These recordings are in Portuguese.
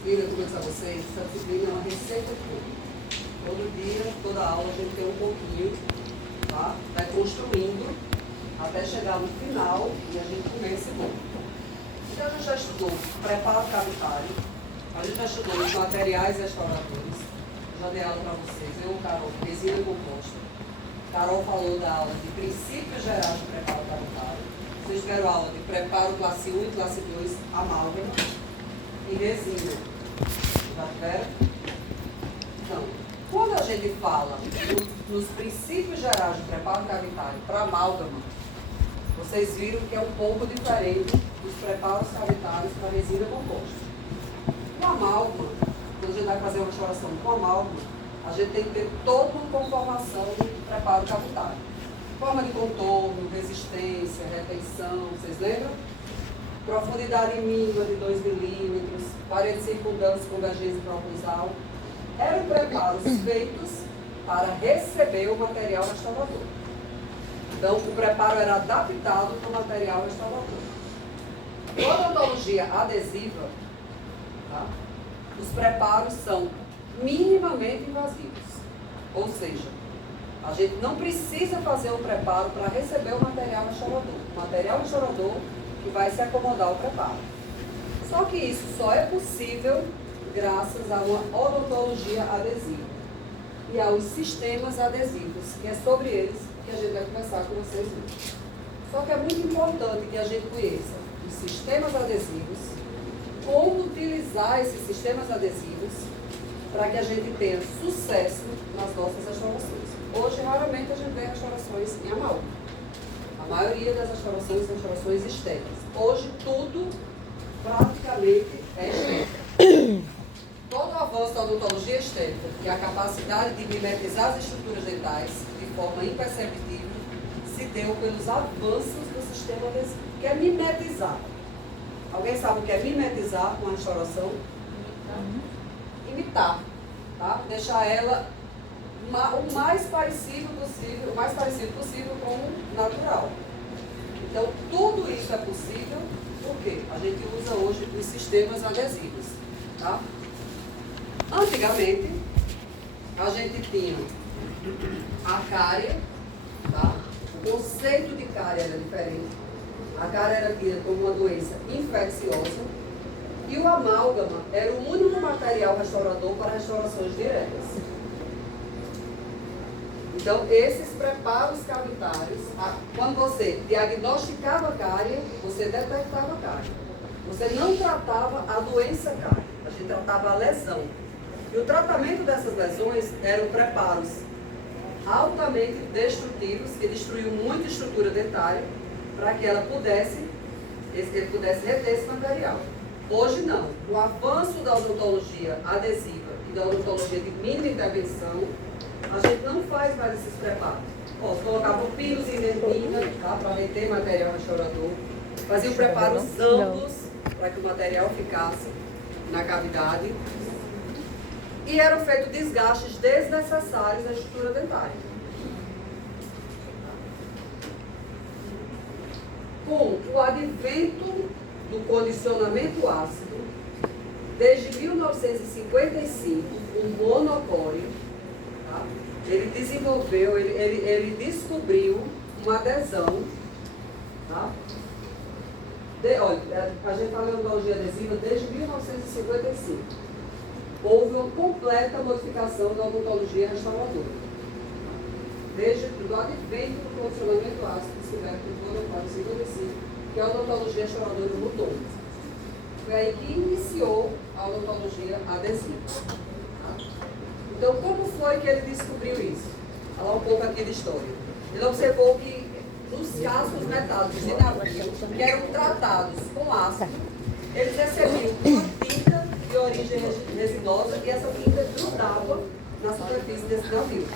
disciplina, como eu disse a vocês, essa disciplina é uma receita pura. Todo dia, toda aula, a gente tem um pouquinho, tá? Vai construindo até chegar no final e a gente comer esse bolo. Então, a gente já estudou preparo cavitário, a gente já estudou os materiais restauradores, já dei aula para vocês, eu, Carol, resina composta. Carol falou da aula de princípios gerais de preparo cavitário. Vocês tiveram aula de preparo classe 1 e classe 2, amálgama e resina. Já tiveram? Então, quando a gente fala nos princípios gerais de preparo cavitário para amálgama, vocês viram que é um pouco diferente dos preparos cavitários para resina composta. O amálgama, quando a gente vai fazer uma restauração com amálgama, a gente tem que ter toda uma conformação do preparo cavitário. Forma de contorno, resistência, retenção, vocês lembram? Profundidade mínima de 2 milímetros, paredes circundantes, convergência proposal. Eram preparos feitos para receber o material restaurador. Então, o preparo era adaptado para o material restaurador. Com a odontologia adesiva, tá? Os preparos são minimamente invasivos. Ou seja, a gente não precisa fazer o preparo para receber o material restaurador. O material restaurador que vai se acomodar ao preparo. Só que isso só é possível graças a uma odontologia adesiva e aos sistemas adesivos, que é sobre eles que a gente vai conversar com vocês hoje. Só que é muito importante que a gente conheça os sistemas adesivos, como utilizar esses sistemas adesivos para que a gente tenha sucesso nas nossas restaurações. Hoje, raramente a gente vê restaurações em amálgama. A maioria das restaurações são restaurações estéticas. Hoje, tudo praticamente é estética. Todo o avanço da odontologia estética e a capacidade de mimetizar as estruturas dentais de forma imperceptível se deu pelos avanços do sistema adesivo. O que é mimetizar? Alguém sabe o que é mimetizar uma restauração? Imitar, tá? Deixar ela o mais parecido possível com o natural. Então, tudo isso é possível porque a gente usa hoje os sistemas adesivos, tá? Antigamente, a gente tinha a cárie, tá? O conceito de cárie era diferente. A cárie era tida como uma doença infecciosa e o amálgama era o único material restaurador para restaurações diretas. Então, esses preparos cavitários, quando você diagnosticava a cárie, você detectava a cárie. Você não tratava a doença cárie, a gente tratava a lesão. E o tratamento dessas lesões eram preparos altamente destrutivos, que destruíam muita estrutura dentária, para que ele pudesse reter esse material. Hoje não. O avanço da odontologia adesiva e da odontologia de mínima intervenção, a gente não faz mais esses preparos. Colocava pinos em dentina, tá, para reter material restaurador. Fazia preparos amplos para que o material ficasse na cavidade. E eram feitos desgastes desnecessários na estrutura dentária. Com o advento do condicionamento ácido, desde 1955, o monocório, tá? Ele desenvolveu, ele descobriu uma adesão, tá? Olha, a gente fala em odontologia adesiva desde 1955. Houve uma completa modificação da odontologia restauradora. Desde o advento do condicionamento ácido, descoberto em 1955, que a odontologia restauradora mudou. Foi aí que iniciou a odontologia adesiva. Então, como foi que ele descobriu isso? Vou falar um pouco aqui de história. Ele observou que nos cascos metálicos de navio, que eram tratados com ácido, eles recebiam uma tinta de origem resinosa e essa tinta grudava na superfície desse navio.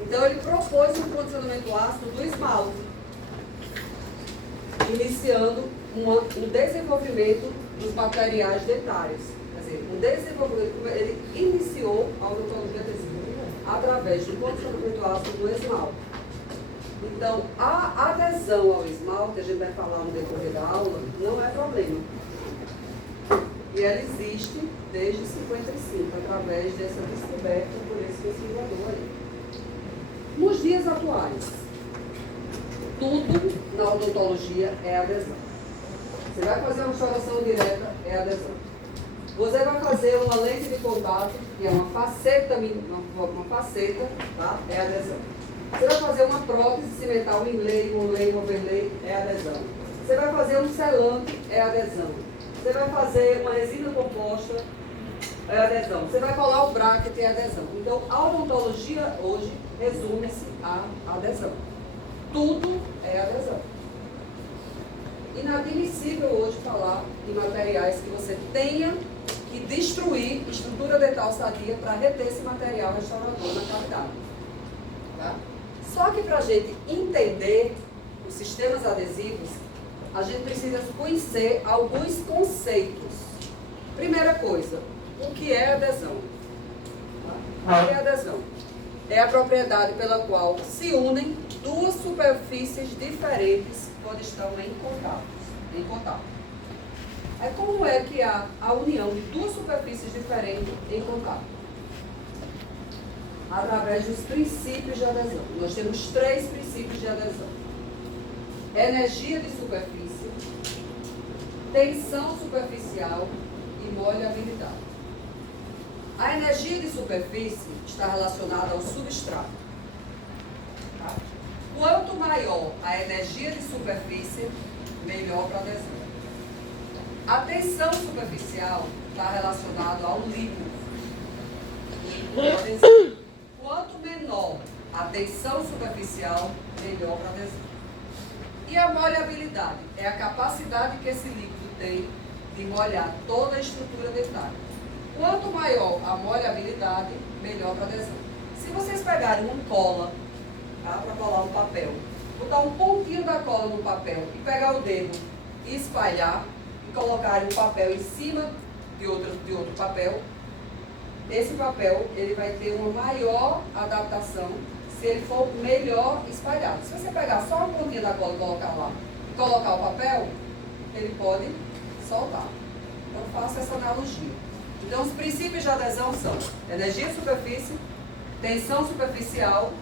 Então ele propôs um condicionamento ácido do esmalte, iniciando um desenvolvimento dos materiais dentários. Quer dizer, ele iniciou a odontologia adesiva através do condicionamento ácido do esmalte. Então, a adesão ao esmalte, a gente vai falar no decorrer da aula, não é problema. E ela existe desde 55, através dessa descoberta por esse pesquisador aí. Nos dias atuais, tudo na odontologia é adesão. Você vai fazer uma restauração direta, é adesão. Você vai fazer uma lente de contato, que é uma faceta, tá? É adesão. Você vai fazer uma prótese cimental inlay, onlay, overlay, é adesão. Você vai fazer um selante, é adesão. Você vai fazer uma resina composta, é adesão. Você vai colar o bracket, é adesão. Então, a odontologia hoje resume-se à adesão. Tudo é adesão. Inadmissível hoje falar de materiais que você tenha que destruir estrutura dental sadia para reter esse material restaurador na cavidade. Tá? Só que para a gente entender os sistemas adesivos, a gente precisa conhecer alguns conceitos. Primeira coisa, o que é adesão? Tá? O que é adesão? É a propriedade pela qual se unem duas superfícies diferentes quando estão em contato. Aí como é que há a união de duas superfícies diferentes em contato? Através dos princípios de adesão. Nós temos 3 princípios de adesão. Energia de superfície, tensão superficial e molhabilidade. A energia de superfície está relacionada ao substrato. Tá? Quanto maior a energia de superfície, melhor para a adesão. A tensão superficial está relacionada ao líquido. Quanto menor a tensão superficial, melhor para a adesão. E a molhabilidade é a capacidade que esse líquido tem de molhar toda a estrutura dentária. Quanto maior a molhabilidade, melhor para a adesão. Se vocês pegarem uma cola, tá, para colar um papel, botar um pontinho da cola no papel e pegar o dedo e espalhar e colocarem um papel em cima de outro papel, esse papel ele vai ter uma maior adaptação se ele for melhor espalhado. Se você pegar só uma pontinha da cola e colocar lá, e colocar o papel, ele pode soltar. Então faça essa analogia. Então os princípios de adesão são energia de superfície, tensão superficial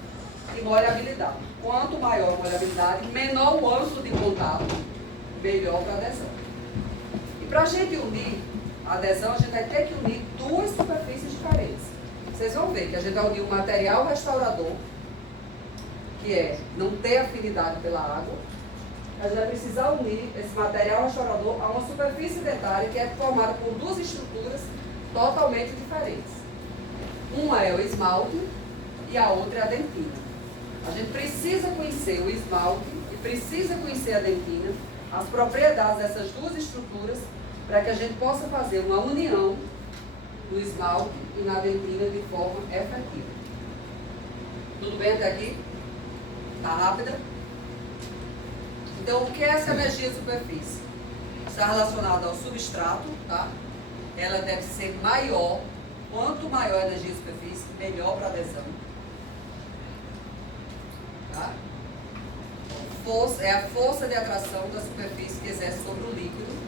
e molhabilidade. Quanto maior a molhabilidade, menor o ângulo de contato, melhor para a adesão. E para a gente unir a adesão, a gente vai ter que unir duas superfícies diferentes. Vocês vão ver que a gente vai unir um material restaurador, que é não ter afinidade pela água. A gente vai precisar unir esse material restaurador a uma superfície dentária que é formada por duas estruturas totalmente diferentes. Uma é o esmalte e a outra é a dentina. A gente precisa conhecer o esmalte e precisa conhecer a dentina, as propriedades dessas duas estruturas, para que a gente possa fazer uma união no esmalte e na dentina de forma efetiva. Tudo bem até aqui? Está rápida? Então, o que é essa energia de superfície? Está relacionada ao substrato, tá? Ela deve ser maior. Quanto maior a energia de superfície, melhor para a adesão. Tá? É a força de atração da superfície que exerce sobre o líquido.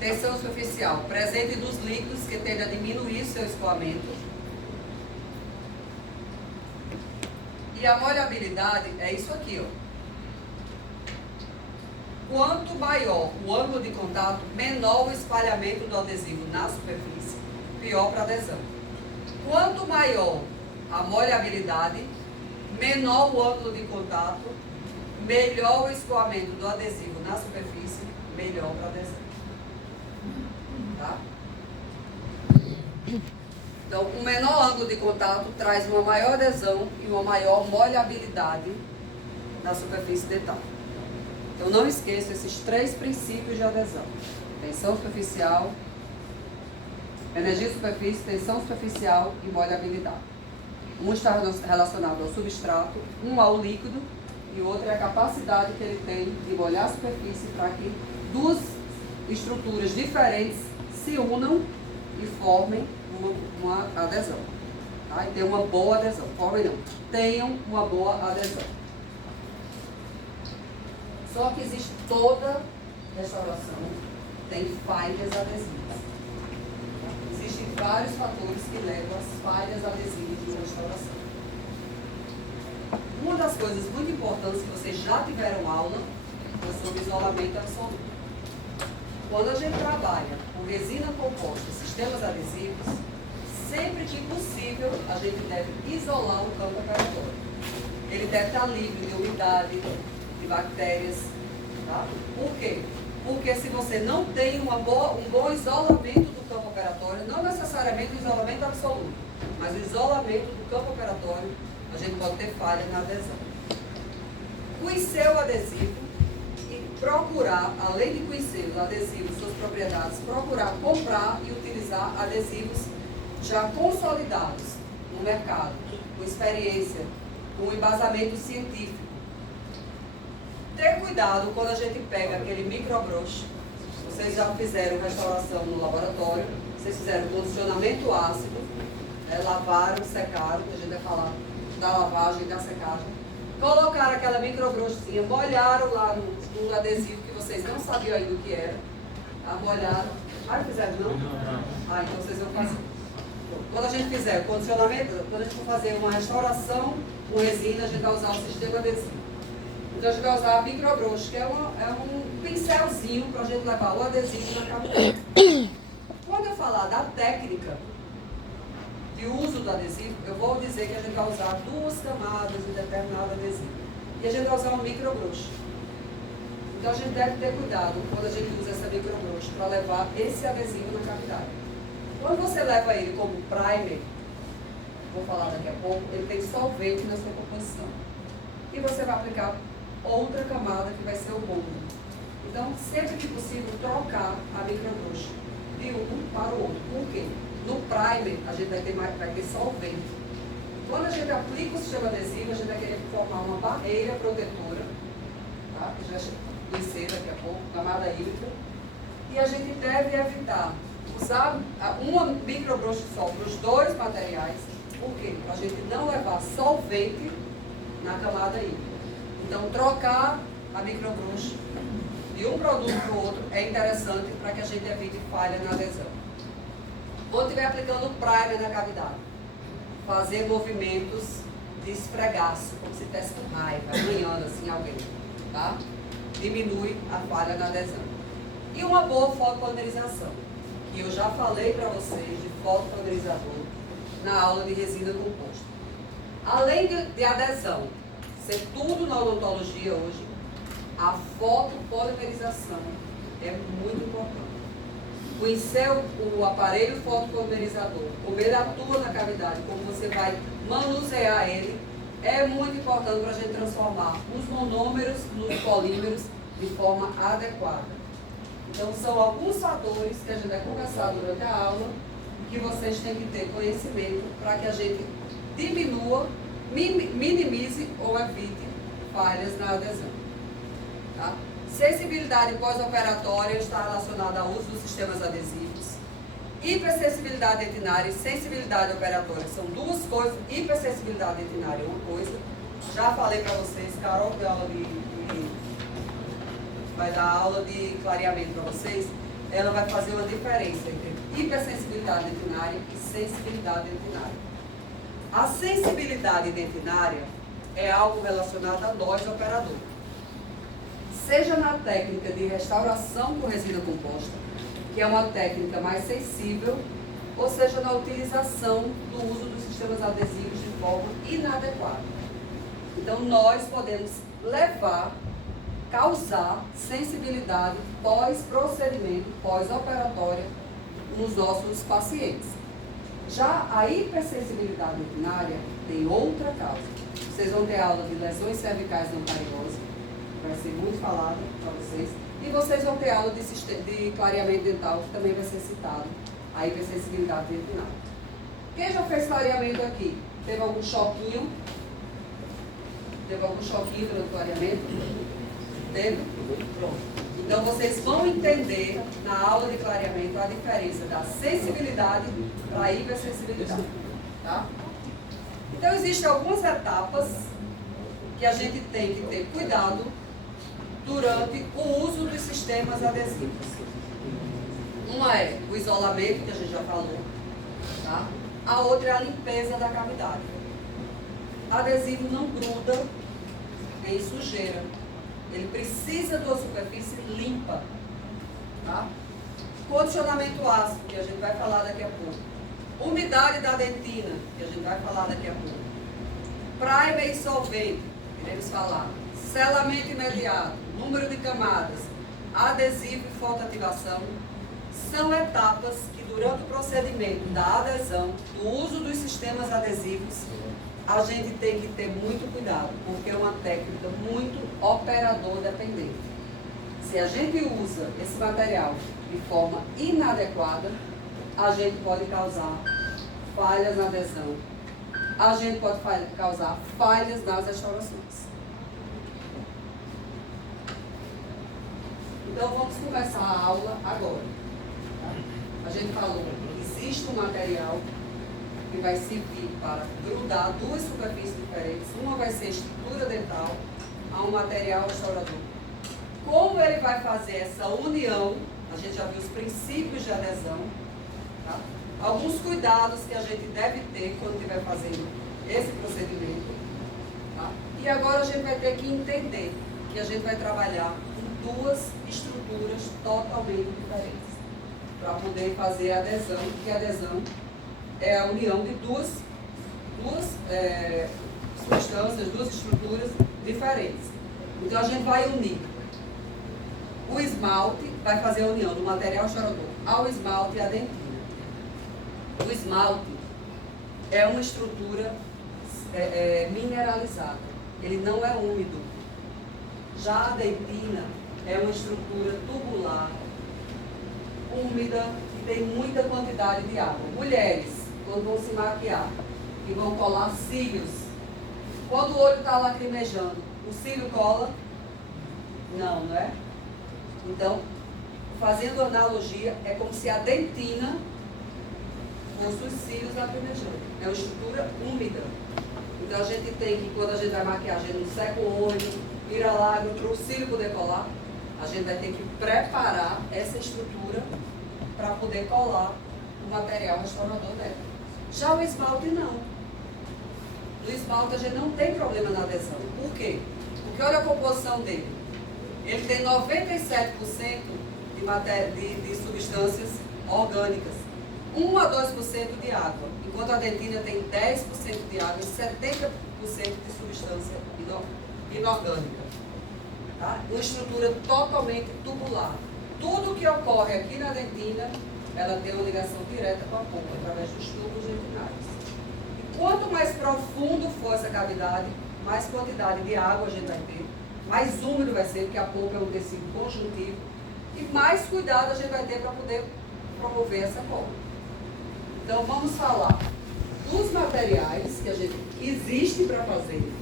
Tensão superficial, presente nos líquidos que tende a diminuir seu escoamento. E a molhabilidade é isso aqui, ó. Quanto maior o ângulo de contato, menor o espalhamento do adesivo na superfície, pior para a adesão. Quanto maior a molhabilidade, menor o ângulo de contato, melhor o escoamento do adesivo na superfície, melhor para a adesão. Tá? Então, um menor ângulo de contato traz uma maior adesão e uma maior molhabilidade na superfície dental. Então, não esqueça esses 3 princípios de adesão. Tensão superficial, energia de superfície, tensão superficial e molhabilidade. Um está relacionado ao substrato, um ao líquido e o outro é a capacidade que ele tem de molhar a superfície para que duas estruturas diferentes se unam e formem uma adesão. Tá? E tenham uma boa adesão. Formem não. Tenham uma boa adesão. Só que existe toda restauração tem falhas adesivas. Existem vários fatores que levam às falhas adesivas de restauração. Uma das coisas muito importantes que vocês já tiveram aula foi sobre isolamento absoluto. Quando a gente trabalha com resina composta, sistemas adesivos, sempre que possível, a gente deve isolar o campo operatório. Ele deve estar livre de umidade, de bactérias. Tá? Por quê? Porque se você não tem um bom isolamento do campo operatório, não necessariamente o isolamento absoluto, mas o isolamento do campo operatório, a gente pode ter falha na adesão. Conhecer o adesivo e procurar, além de conhecer os adesivos, suas propriedades, procurar comprar e utilizar adesivos já consolidados no mercado, com experiência, com embasamento científico. Ter cuidado quando a gente pega aquele microbrush. Vocês já fizeram restauração no laboratório, vocês fizeram condicionamento ácido, né, lavaram, secaram, que a gente vai falar da lavagem e da secagem. Colocaram aquela microbrushzinha, molharam lá no adesivo que vocês não sabiam ainda o que era. Tá? Molharam. Ah, não fizeram não? Ah, então vocês vão fazer. Quando a gente fizer o condicionamento, quando a gente for fazer uma restauração com resina, a gente vai usar o sistema adesivo. Então a gente vai usar a microbrush, que é um pincelzinho para a gente levar o adesivo na cavidade. Quando eu falar da técnica de uso do adesivo, eu vou dizer que a gente vai usar 2 camadas de determinado adesivo. E a gente vai usar um microbrush. Então a gente deve ter cuidado quando a gente usa essa microbrush para levar esse adesivo na cavidade. Quando você leva ele como primer, vou falar daqui a pouco, ele tem solvente na sua composição. E você vai aplicar outra camada que vai ser o boldo. Então, sempre que possível, trocar a microbrush de um para o outro. Por quê? No primer, a gente vai ter solvente. Quando a gente aplica o sistema adesivo, a gente vai querer formar uma barreira protetora, tá? Que a gente vai conhecer daqui a pouco, camada hídrica. E a gente deve evitar usar uma microbrush só para os 2 materiais. Por quê? Para a gente não levar solvente na camada hídrica. Então, trocar a microbrush de um produto para o outro é interessante para que a gente evite falha na adesão. Quando estiver aplicando o primer na cavidade, fazer movimentos de esfregaço, como se estivesse com raiva, arranhando assim alguém, tá? Diminui a falha na adesão. E uma boa fotopolimerização, que eu já falei para vocês de fotopolimerizador na aula de resina composta. Além de adesão ser tudo na odontologia hoje, a fotopolimerização é muito importante. Conhecer o aparelho fotopolimerizador, como ele atua na cavidade, como você vai manusear ele, é muito importante para a gente transformar os monômeros nos polímeros de forma adequada. Então, são alguns fatores que a gente vai conversar durante a aula, que vocês têm que ter conhecimento para que a gente diminua, minimize ou evite falhas na adesão. Tá? Sensibilidade pós-operatória está relacionada ao uso dos sistemas adesivos. Hipersensibilidade dentinária e sensibilidade operatória são 2 coisas. Hipersensibilidade dentinária é uma coisa. Já falei para vocês, Carol deu aula vai dar aula de clareamento para vocês. Ela vai fazer uma diferença entre hipersensibilidade dentinária e sensibilidade dentinária. A sensibilidade dentinária é algo relacionado a nós, operador. Seja na técnica de restauração com resina composta, que é uma técnica mais sensível, ou seja na utilização do uso dos sistemas adesivos de forma inadequada. Então, nós podemos causar sensibilidade pós-procedimento, pós-operatória nos nossos pacientes. Já a hipersensibilidade dentinária tem outra causa. Vocês vão ter aula de lesões cervicais não carinhosas, vai ser muito falado para vocês. E vocês vão ter aula de clareamento dental, que também vai ser citado, a hipersensibilidade dentinária. Quem já fez clareamento aqui? Teve algum choquinho? Durante o clareamento? Teve? Pronto. Então, vocês vão entender na aula de clareamento a diferença da sensibilidade para a hipersensibilidade. Tá? Então, existem algumas etapas que a gente tem que ter cuidado durante o uso dos sistemas adesivos. Uma é o isolamento, que a gente já falou, tá? A outra é a limpeza da cavidade. Adesivo não gruda em sujeira. Ele precisa de uma superfície limpa, tá? Condicionamento ácido, que a gente vai falar daqui a pouco. Umidade da dentina, que a gente vai falar daqui a pouco. Primer e solvente, iremos falar. Selamento imediato, número de camadas, adesivo e fotoativação. São etapas que, durante o procedimento da adesão, do uso dos sistemas adesivos, a gente tem que ter muito cuidado, porque é uma técnica muito operador dependente. Se a gente usa esse material de forma inadequada, a gente pode causar falhas na adesão, a gente pode causar falhas nas restaurações. Então vamos começar a aula agora. A gente falou que existe um material que vai servir para grudar duas superfícies diferentes. Uma vai ser estrutura dental a um material restaurador. Como ele vai fazer essa união, a gente já viu os princípios de adesão, tá? Alguns cuidados que a gente deve ter quando estiver fazendo esse procedimento. Tá? E agora a gente vai ter que entender que a gente vai trabalhar com duas estruturas totalmente diferentes para poder fazer a adesão, que a adesão é a união de duas substâncias, duas estruturas diferentes. Então a gente vai unir o esmalte, vai fazer a união do material restaurador ao esmalte e à dentina. O esmalte é uma estrutura mineralizada, ele não é úmido. Já a dentina é uma estrutura tubular, úmida, que tem muita quantidade de água. Mulheres, quando vão se maquiar e vão colar cílios, quando o olho está lacrimejando, o cílio cola? Não, não é? Então, fazendo analogia, é como se a dentina fosse os cílios lacrimejando. É uma estrutura úmida. Então a gente tem que, quando a gente vai maquiar, a gente não seca o olho, vira lágrima para o cílio poder colar. A gente vai ter que preparar essa estrutura para poder colar o material restaurador dela. Já o esmalte não. No esmalte a gente não tem problema na adesão. Por quê? Porque olha a composição dele. Ele tem 97% de substâncias orgânicas, 1 a 2% de água, enquanto a dentina tem 10% de água e 70% de substância inorgânica. Tá? Uma estrutura totalmente tubular. Tudo que ocorre aqui na dentina, ela tem uma ligação direta com a polpa, através dos tubos dentinários. E quanto mais profundo for essa cavidade, mais quantidade de água a gente vai ter, mais úmido vai ser, porque a polpa é um tecido conjuntivo, e mais cuidado a gente vai ter para poder promover essa cola. Então vamos falar dos materiais que a gente existe para fazer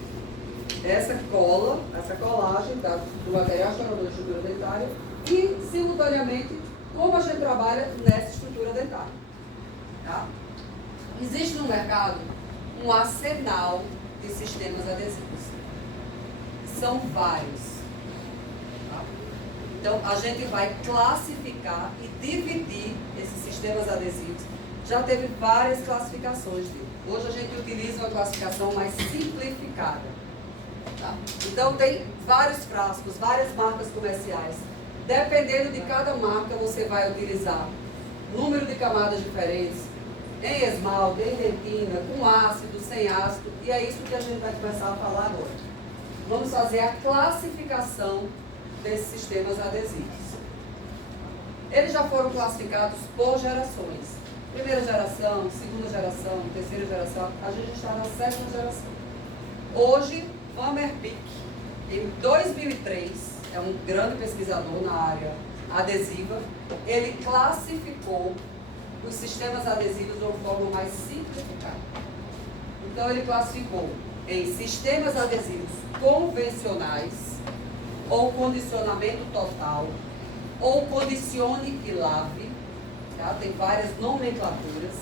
essa cola, essa colagem do material restaurador de estrutura dentária e, simultaneamente, como a gente trabalha nessa estrutura dentária. Tá? Existe no mercado um arsenal de sistemas adesivos. São vários. Tá? Então, a gente vai classificar e dividir esses sistemas adesivos. Já teve várias classificações dele. Hoje a gente utiliza uma classificação mais simplificada. Tá? Então, tem vários frascos, várias marcas comerciais. Dependendo de cada marca, você vai utilizar número de camadas diferentes, em esmalte, em dentina, com ácido, sem ácido, e é isso que a gente vai começar a falar agora. Vamos fazer a classificação desses sistemas adesivos. Eles já foram classificados por gerações. Primeira geração, segunda geração, terceira geração, a gente está na 7ª geração. Hoje, Van Merbeek, em 2003, é um grande pesquisador na área adesiva, ele classificou os sistemas adesivos de uma forma mais simplificada. Então, ele classificou em sistemas adesivos convencionais, ou condicionamento total, ou condicione e lave, tá? Tem várias nomenclaturas.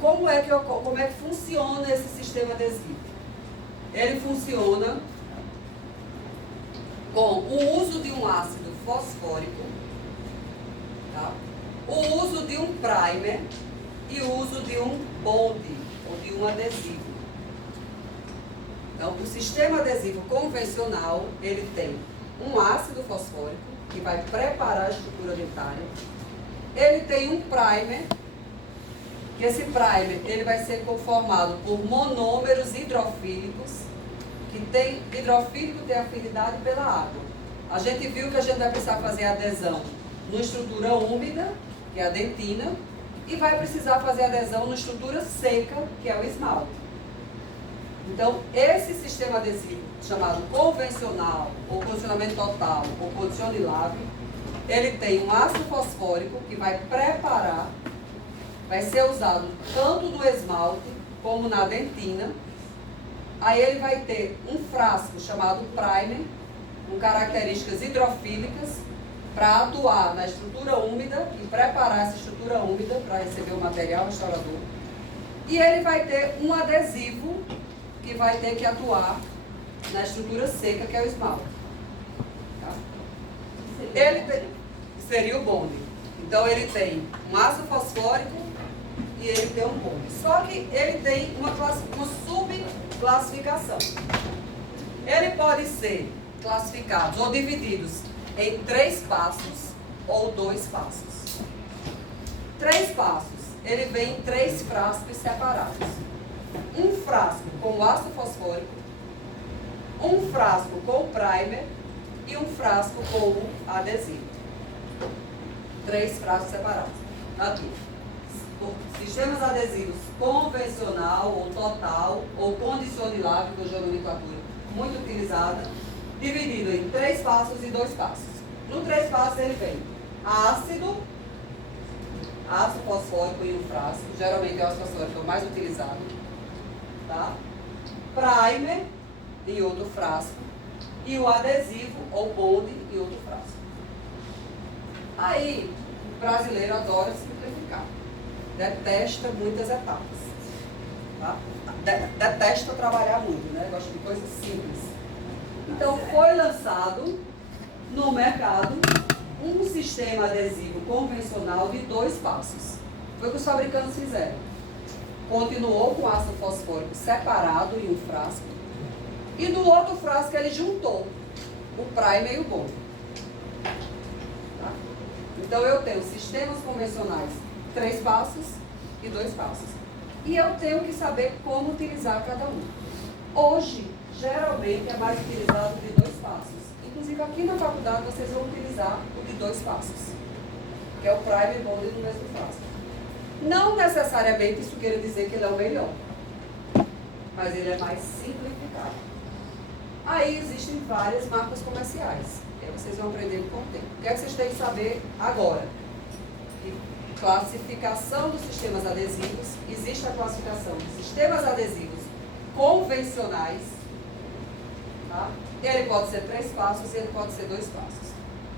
Como é que funciona esse sistema adesivo? Ele funciona com o uso de um ácido fosfórico de um primer e o uso de um bonde, ou de um adesivo. Então, o sistema adesivo convencional, ele tem um ácido fosfórico, que vai preparar a estrutura dentária. Ele tem um primer, que esse primer ele vai ser conformado por monômeros hidrofílicos, que tem, hidrofílico tem afinidade pela água. A gente viu que a gente vai precisar fazer adesão numa estrutura úmida, que é a dentina, e vai precisar fazer adesão numa estrutura seca, que é o esmalte. Então, esse sistema adesivo, chamado convencional, ou condicionamento total, ou condicionilave, ele tem um ácido fosfórico que vai preparar, vai ser usado tanto no esmalte como na dentina. Aí ele vai ter um frasco chamado primer, com características hidrofílicas, para atuar na estrutura úmida e preparar essa estrutura úmida para receber o material restaurador. E ele vai ter um adesivo que vai ter que atuar na estrutura seca, que é o esmalte. Tá? Seria o bonde. Então ele tem um ácido fosfórico e ele tem um bonde. Só que ele tem uma subclassificação. Ele pode ser classificado ou divididos em 3 passos ou 2 passos. 3 passos. Ele vem em 3 frascos separados. Um frasco com ácido fosfórico, um frasco com primer e um frasco com adesivo. 3 frascos separados. Aqui. Sistemas adesivos convencional ou total ou condicionilável, que hoje é a nomenclatura muito utilizada, dividido em 3 passos e 2 passos. No 3 passos ele vem ácido fosfórico em um frasco, geralmente é o ácido fosfórico mais utilizado, tá? Primer em outro frasco e o adesivo ou bonde em outro frasco. Aí, o brasileiro adora simplificar, detesta muitas etapas, tá? Detesta trabalhar muito, né? Gosta de coisas simples. Então, foi lançado no mercado um sistema adesivo convencional de 2 passos. Foi o que os fabricantes fizeram. Continuou com ácido fosfórico separado em um frasco. E no outro frasco ele juntou o primer e o bonde. Tá? Então eu tenho sistemas convencionais 3 passos e 2 passos. E eu tenho que saber como utilizar cada um. Hoje, geralmente é mais utilizado de 2 passos. Inclusive aqui na faculdade vocês vão utilizar o de 2 passos, que é o primer e bonde no mesmo frasco. Não necessariamente isso quer dizer que ele é o melhor, mas ele é mais simplificado. Aí existem várias marcas comerciais. E aí vocês vão aprender com o tempo. O que é que vocês têm que saber agora? Que classificação dos sistemas adesivos, existe a classificação de sistemas adesivos convencionais, tá? Ele pode ser 3 passos e ele pode ser 2 passos.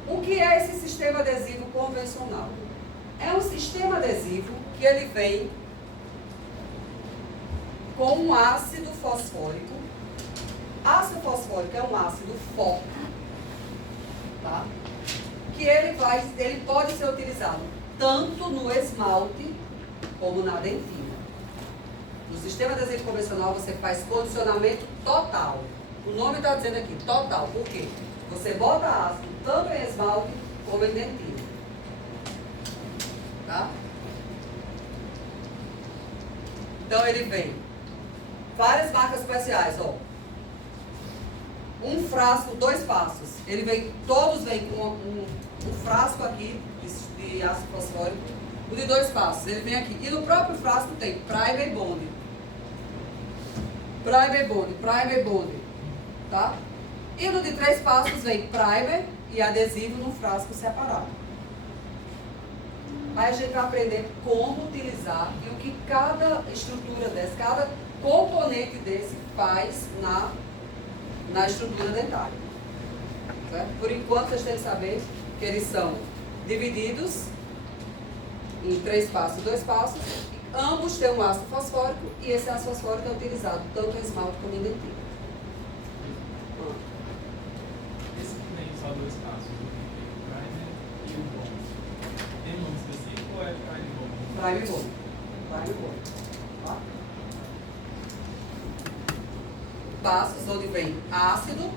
O que é esse sistema adesivo convencional? É um sistema adesivo que ele vem com um ácido fosfórico. Ácido fosfórico é um ácido forte, tá? Que ele pode ser utilizado tanto no esmalte como na dentina. No sistema adesivo convencional você faz condicionamento total. O nome está dizendo aqui, total. Por quê? Você bota ácido tanto em esmalte como em dentina. Tá? Então ele vem várias marcas especiais, ó. Um frasco, 2 passos. Ele vem, todos vêm com um frasco aqui de ácido fosfórico. O de 2 passos, ele vem aqui. E no próprio frasco tem primer e bonde. Primer e bonde, primer e bonde. Tá? E no de 3 passos vem primer e adesivo num frasco separado. Aí a gente vai aprender como utilizar e o que cada estrutura desse, cada componente desse faz na estrutura dentária. Certo? Por enquanto vocês têm que saber que eles são divididos em 3 passos e 2 passos. Ambos têm um ácido fosfórico e esse ácido fosfórico é utilizado tanto em esmalte como em dentina. Esse que tem só 2 passos, o primer e o bonde. Tem nome específico ou é primer Primer bond. Primer bond. Tá? Passos onde vem ácido,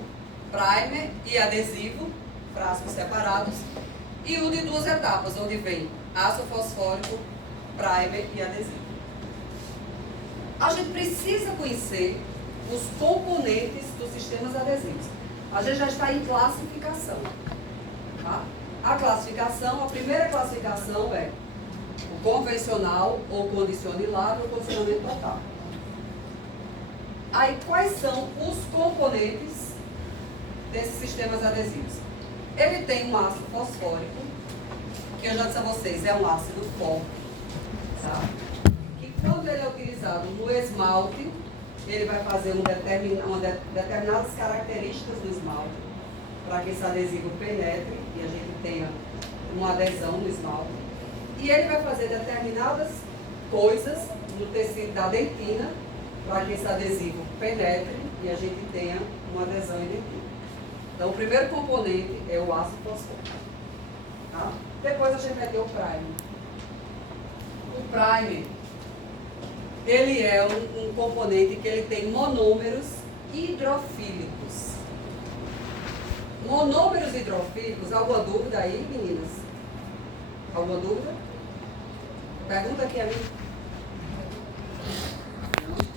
primer e adesivo, frascos separados. E o de 2 etapas, onde vem ácido fosfórico, primer e adesivo. A gente precisa conhecer os componentes dos sistemas adesivos. A gente já está em classificação. Tá? A classificação, a primeira classificação é o convencional ou condicionado ou condicionamento total. Aí, quais são os componentes desses sistemas adesivos? Ele tem um ácido fosfórico, que eu já disse a vocês, é um ácido forte, tá? Que quando ele é utilizado no esmalte, ele vai fazer determinadas características do esmalte, para que esse adesivo penetre e a gente tenha uma adesão no esmalte. E ele vai fazer determinadas coisas no tecido da dentina, para que esse adesivo penetre e a gente tenha uma adesão em dentina. Então, o primeiro componente é o ácido fosfórico. Tá? Depois a gente vai ter o primer. O primer, ele é um componente que ele tem monômeros hidrofílicos. Monômeros hidrofílicos, alguma dúvida aí, meninas? Alguma dúvida? Pergunta aqui a mim.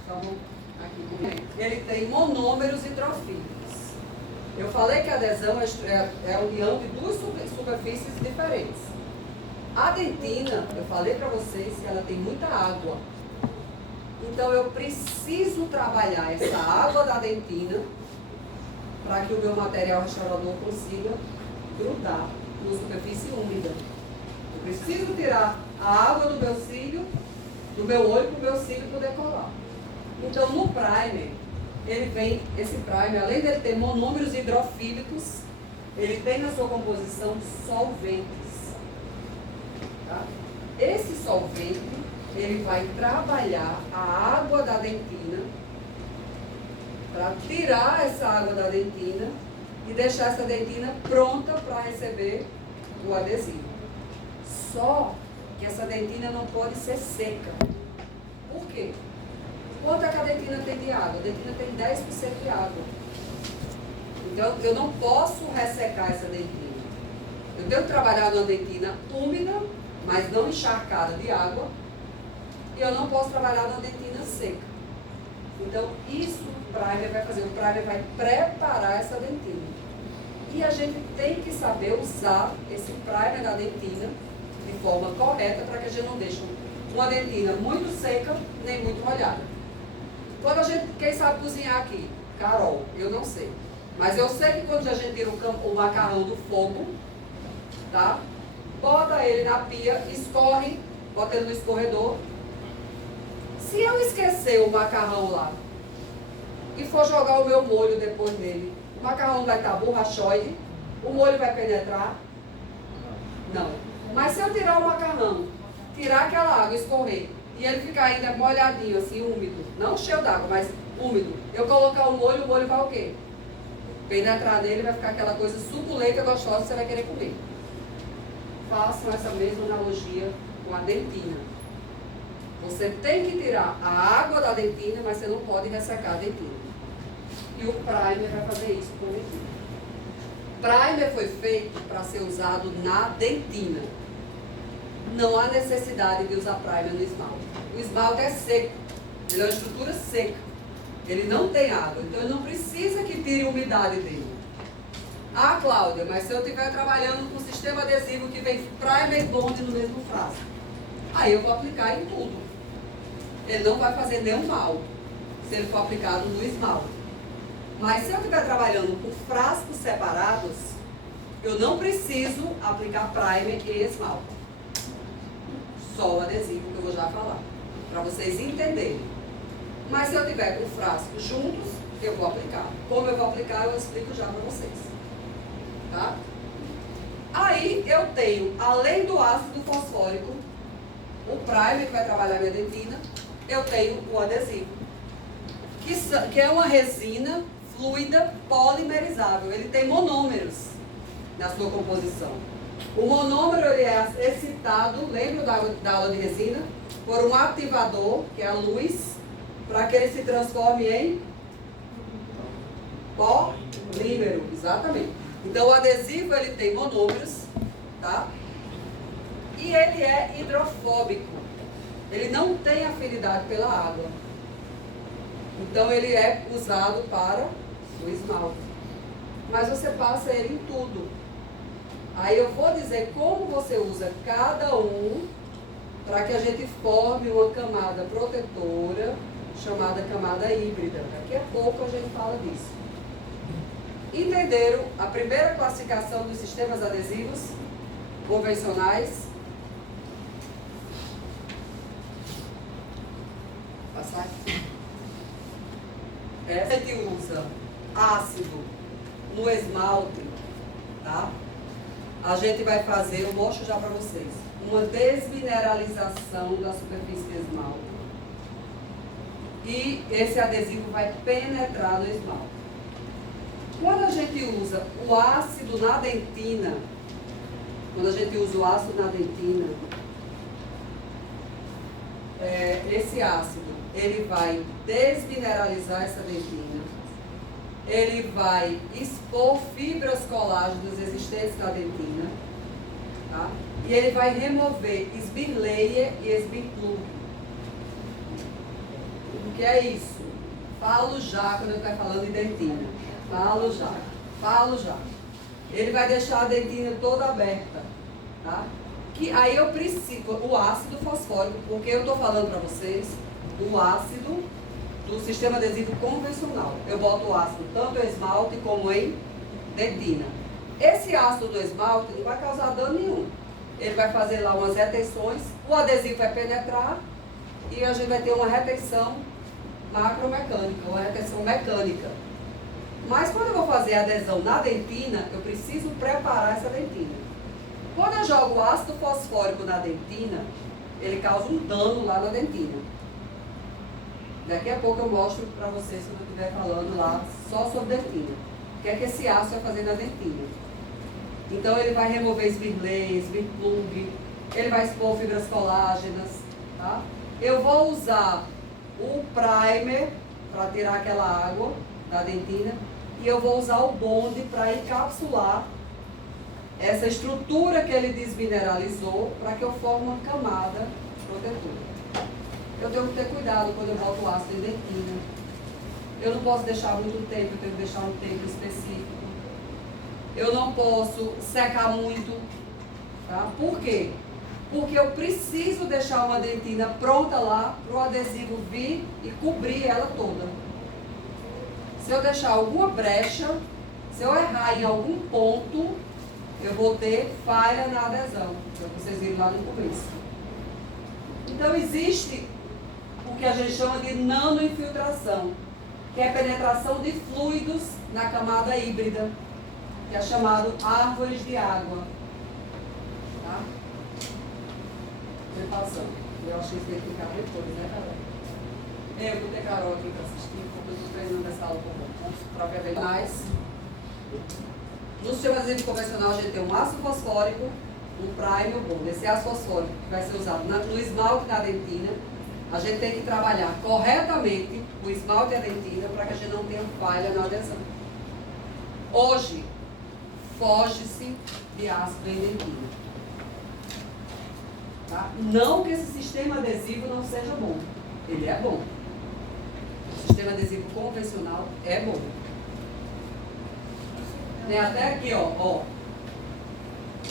Não? Então, aqui comigo. Ele tem monômeros hidrofílicos. Eu falei que a adesão é a união de duas superfícies diferentes. A dentina, eu falei para vocês que ela tem muita água. Então, eu preciso trabalhar essa água da dentina para que o meu material restaurador consiga grudar numa superfície úmida. Eu preciso tirar a água do meu cílio, do meu olho para o meu cílio poder colar. Então, no primer, esse primer, além de ele ter monômeros hidrofílicos, ele tem na sua composição solventes. Tá? Esse solvente, ele vai trabalhar a água da dentina para tirar essa água da dentina e deixar essa dentina pronta para receber o adesivo. Só que essa dentina não pode ser seca. Por quê? Quanto é que a dentina tem de água? A dentina tem 10% de água. Então, eu não posso ressecar essa dentina. Eu tenho que trabalhar numa dentina úmida, mas não encharcada de água. E eu não posso trabalhar numa dentina seca. Então, isso o primer vai fazer. O primer vai preparar essa dentina. E a gente tem que saber usar esse primer da dentina de forma correta para que a gente não deixe uma dentina muito seca nem muito molhada. Quando a gente, quem sabe cozinhar aqui? Carol, eu não sei. Mas eu sei que quando a gente tira o macarrão do fogo, tá? Bota ele na pia, escorre, bota ele no escorredor. Se eu esquecer o macarrão lá e for jogar o meu molho depois dele, o macarrão vai estar borrachoide, o molho vai penetrar? Não. Mas se eu tirar o macarrão, tirar aquela água, escorrer, e ele ficar ainda molhadinho, assim, úmido, não cheio d'água, mas úmido, eu colocar o molho vai o quê? Penetrar nele, vai ficar aquela coisa suculenta, gostosa, que você vai querer comer. Façam essa mesma analogia com a dentina. Você tem que tirar a água da dentina, mas você não pode ressecar a dentina. E o primer vai fazer isso com a dentina. Primer foi feito para ser usado na dentina. Não há necessidade de usar primer no esmalte. O esmalte é seco. Ele é uma estrutura seca. Ele não tem água. Então, ele não precisa que tire a umidade dele. Ah, Cláudia, mas se eu estiver trabalhando com um sistema adesivo que vem primer e bond no mesmo frasco, aí eu vou aplicar em tudo. Ele não vai fazer nenhum mal se ele for aplicado no esmalte. Mas se eu estiver trabalhando com frascos separados, eu não preciso aplicar primer e esmalte. Só o adesivo que eu vou já falar, para vocês entenderem. Mas se eu tiver com frascos juntos, eu vou aplicar. Como eu vou aplicar, eu explico já para vocês. Tá? Aí eu tenho, além do ácido fosfórico, o primer que vai trabalhar a minha dentina, eu tenho o adesivo, que é uma resina fluida polimerizável. Ele tem monômeros na sua composição. O monômero ele é excitado, lembra da aula de resina? Por um ativador, que é a luz, para que ele se transforme em polímero, exatamente. Então o adesivo ele tem monômeros, tá? E ele é hidrofóbico. Ele não tem afinidade pela água. Então ele é usado para o esmalte. Mas você passa ele em tudo. Aí eu vou dizer como você usa cada um para que a gente forme uma camada protetora chamada camada híbrida. Daqui a pouco a gente fala disso. Entenderam a primeira classificação dos sistemas adesivos convencionais? Passar aqui. A gente usa ácido no esmalte, tá? A gente vai fazer, eu mostro já para vocês, uma desmineralização da superfície de esmalte. E esse adesivo vai penetrar no esmalte. Quando a gente usa o ácido na dentina, esse ácido, ele vai desmineralizar essa dentina, ele vai expor fibras colágenas existentes na dentina, tá? E ele vai remover esbirleia e esbirplug. O que é isso? Falo já quando eu estou falando de dentina. Falo já. Ele vai deixar a dentina toda aberta, tá? Que aí eu preciso, o ácido fosfórico, porque eu estou falando para vocês do ácido do sistema adesivo convencional. Eu boto o ácido tanto em esmalte como em dentina. Esse ácido do esmalte não vai causar dano nenhum. Ele vai fazer lá umas retenções, o adesivo vai penetrar e a gente vai ter uma retenção macromecânica, uma retenção mecânica. Mas quando eu vou fazer a adesão na dentina, eu preciso preparar essa dentina. Quando eu jogo o ácido fosfórico na dentina, ele causa um dano lá na dentina. Daqui a pouco eu mostro para vocês quando eu estiver falando lá só sobre dentina. O que é que esse ácido vai fazer na dentina? Então ele vai remover esbirleia, esbirplug, ele vai expor fibras colágenas, tá? Eu vou usar o primer para tirar aquela água da dentina e eu vou usar o bonde para encapsular essa estrutura que ele desmineralizou para que eu forme uma camada protetora. Eu tenho que ter cuidado quando eu boto o ácido em dentina. Eu não posso deixar muito tempo, eu tenho que deixar um tempo específico. Eu não posso secar muito, tá? Por quê? Porque eu preciso deixar uma dentina pronta lá para o adesivo vir e cobrir ela toda. Se eu deixar alguma brecha, se eu errar em algum ponto, eu vou ter falha na adesão, que vocês viram lá no começo. Então existe o que a gente chama de nanoinfiltração, que é a penetração de fluidos na camada híbrida, que é chamado árvores de água. Tá? Vou passando. Eu acho que isso tem que ficar depois, né, Carol? Eu vou ter Carol aqui para assistir, porque eu estou treinando essa aula para ver mais. No sistema adesivo convencional, a gente tem um ácido fosfórico, um primer e um bonde. Esse ácido fosfórico que vai ser usado no esmalte da dentina, a gente tem que trabalhar corretamente o esmalte e a dentina para que a gente não tenha falha na adesão. Hoje, foge-se de ácido em dentina. Tá? Não que esse sistema adesivo não seja bom. Ele é bom. O sistema adesivo convencional é bom. Tem até aqui, ó.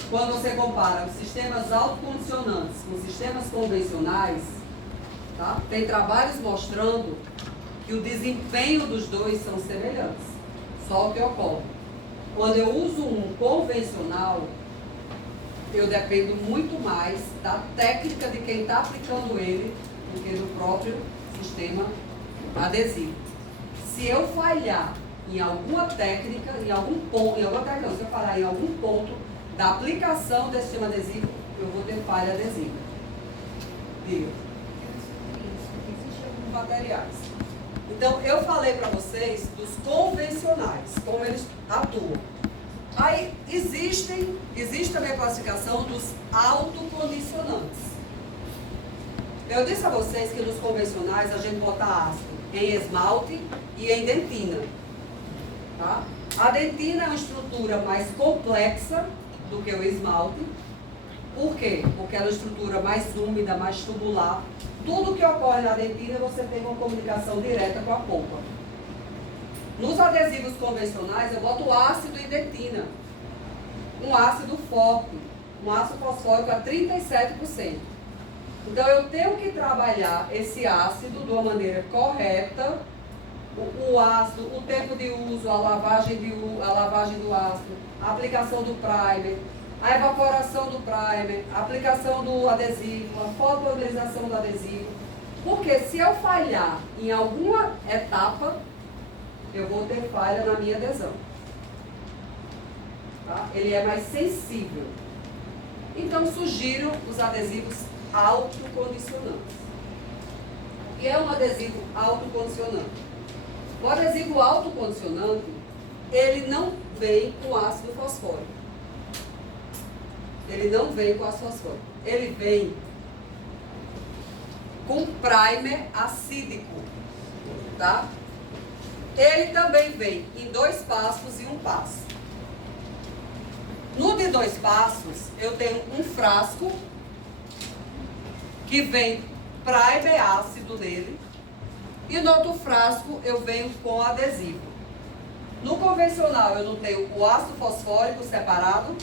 Quando você compara os sistemas autocondicionantes com sistemas convencionais, tá? Tem trabalhos mostrando que o desempenho dos dois são semelhantes. Só o que ocorre. Quando eu uso um convencional, eu dependo muito mais da técnica de quem está aplicando ele do que do próprio sistema adesivo. Se eu falhar em alguma técnica, se eu falhar em algum ponto da aplicação desse sistema adesivo, eu vou ter falha adesiva. Diga. Existem alguns materiais. Então, eu falei para vocês dos convencionais, como eles atuam. Aí existe também a classificação dos autocondicionantes. Eu disse a vocês que nos convencionais a gente bota ácido em esmalte e em dentina. Tá? A dentina é uma estrutura mais complexa do que o esmalte. Por quê? Porque ela é uma estrutura mais úmida, mais tubular. Tudo que ocorre na dentina você tem uma comunicação direta com a polpa. Nos adesivos convencionais eu boto ácido e dentina. Um ácido forte, um ácido fosfórico a 37%. Então eu tenho que trabalhar esse ácido de uma maneira correta. O ácido, o tempo de uso, a lavagem do ácido, a aplicação do primer, a evaporação do primer, a aplicação do adesivo, a fotopolarização do adesivo. Porque se eu falhar em alguma etapa, eu vou ter falha na minha adesão. Tá? Ele é mais sensível. Então sugiro os adesivos autocondicionantes. O que é um adesivo autocondicionante? O adesivo autocondicionante, ele não vem com ácido fosfórico. Ele não vem com ácido fosfórico. Ele vem com primer acídico, tá? Ele também vem em 2 passos e 1 passo. No de 2 passos, eu tenho um frasco que vem primer ácido nele. E no outro frasco eu venho com adesivo. No convencional eu não tenho o ácido fosfórico separado,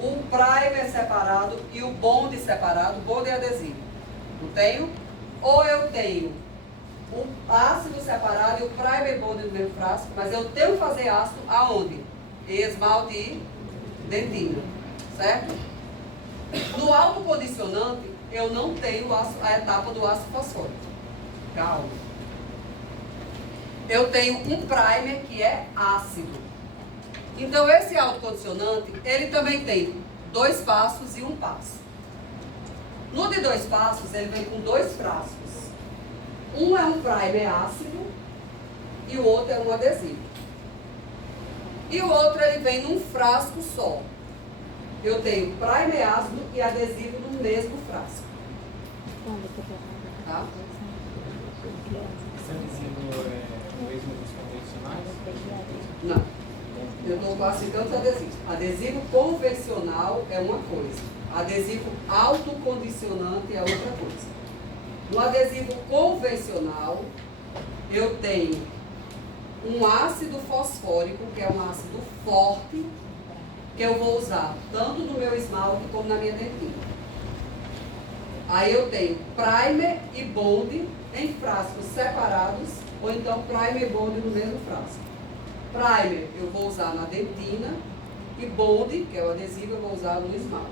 o primer separado e o bonde separado, bonde e adesivo. Não tenho? Ou eu tenho o ácido separado e o primer e bonde no mesmo frasco, mas eu tenho que fazer ácido aonde? Em esmalte e dentina. Certo? No autocondicionante eu não tenho a etapa do ácido fosfórico. Calma. Eu tenho um primer que é ácido. Então esse autocondicionante, ele também tem 2 passos e 1 passo. No de 2 passos, ele vem com 2 frascos. Um é um primer ácido e o outro é um adesivo. E o outro ele vem num frasco só. Eu tenho primer ácido e adesivo no mesmo frasco. Tá? Esse adesivo é o mesmo dos convencionais? Não. Eu estou classificando os adesivos. Adesivo convencional é uma coisa. Adesivo autocondicionante é outra coisa. No adesivo convencional, eu tenho um ácido fosfórico, que é um ácido forte, que eu vou usar tanto no meu esmalte como na minha dentina. Aí eu tenho primer e bonde em frascos separados, ou então primer e bonde no mesmo frasco. Primer eu vou usar na dentina e bonde, que é o adesivo, eu vou usar no esmalte.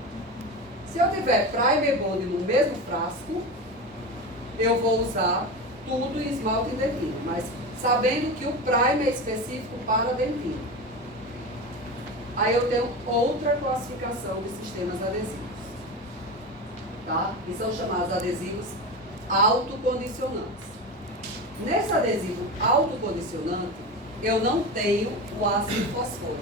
Se eu tiver primer e bonde no mesmo frasco, eu vou usar tudo em esmalte e dentina, mas sabendo que o primer é específico para a dentina. Aí eu tenho outra classificação de sistemas adesivos. Tá? E são chamados adesivos autocondicionantes. Nesse adesivo autocondicionante, eu não tenho o ácido fosfórico.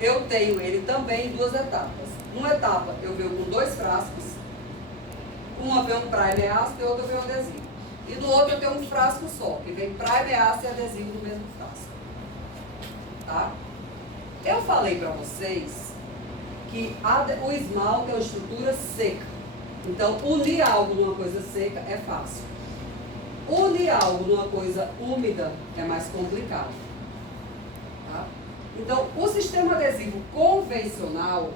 Eu tenho ele também em 2 etapas. Uma etapa eu venho com 2 frascos, uma vem um primer ácido e outra vem um adesivo. E no outro eu tenho um frasco só, que vem primer ácido e adesivo no mesmo frasco. Tá? Eu falei para vocês que o esmalte é uma estrutura seca. Então, unir algo numa coisa seca é fácil. Unir algo numa coisa úmida é mais complicado. Tá? Então, o sistema adesivo convencional,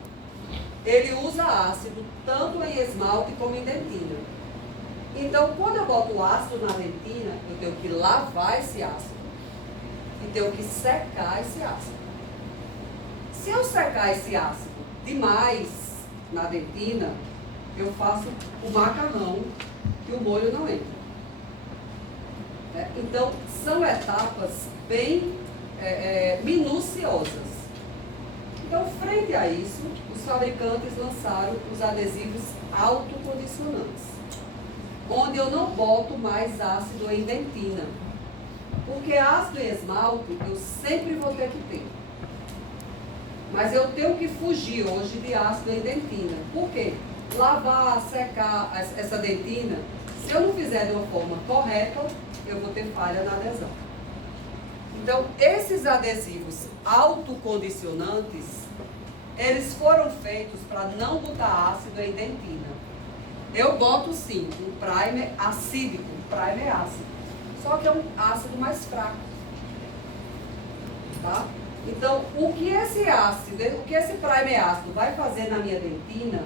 ele usa ácido tanto em esmalte como em dentina. Então, quando eu boto o ácido na dentina, eu tenho que lavar esse ácido e tenho que secar esse ácido. Se eu secar esse ácido demais na dentina, eu faço o macarrão e o molho não entra. Então, são etapas bem minuciosas. Então, frente a isso, os fabricantes lançaram os adesivos autocondicionantes, onde eu não boto mais ácido em dentina. Porque ácido e esmalte eu sempre vou ter que ter. Mas eu tenho que fugir hoje de ácido e dentina. Por quê? Lavar, secar essa dentina, se eu não fizer de uma forma correta, eu vou ter falha na adesão. Então, esses adesivos autocondicionantes, eles foram feitos para não botar ácido em dentina. Eu boto sim um primer acídico, primer ácido. Só que é um ácido mais fraco. Tá? Então, o que esse primer ácido vai fazer na minha dentina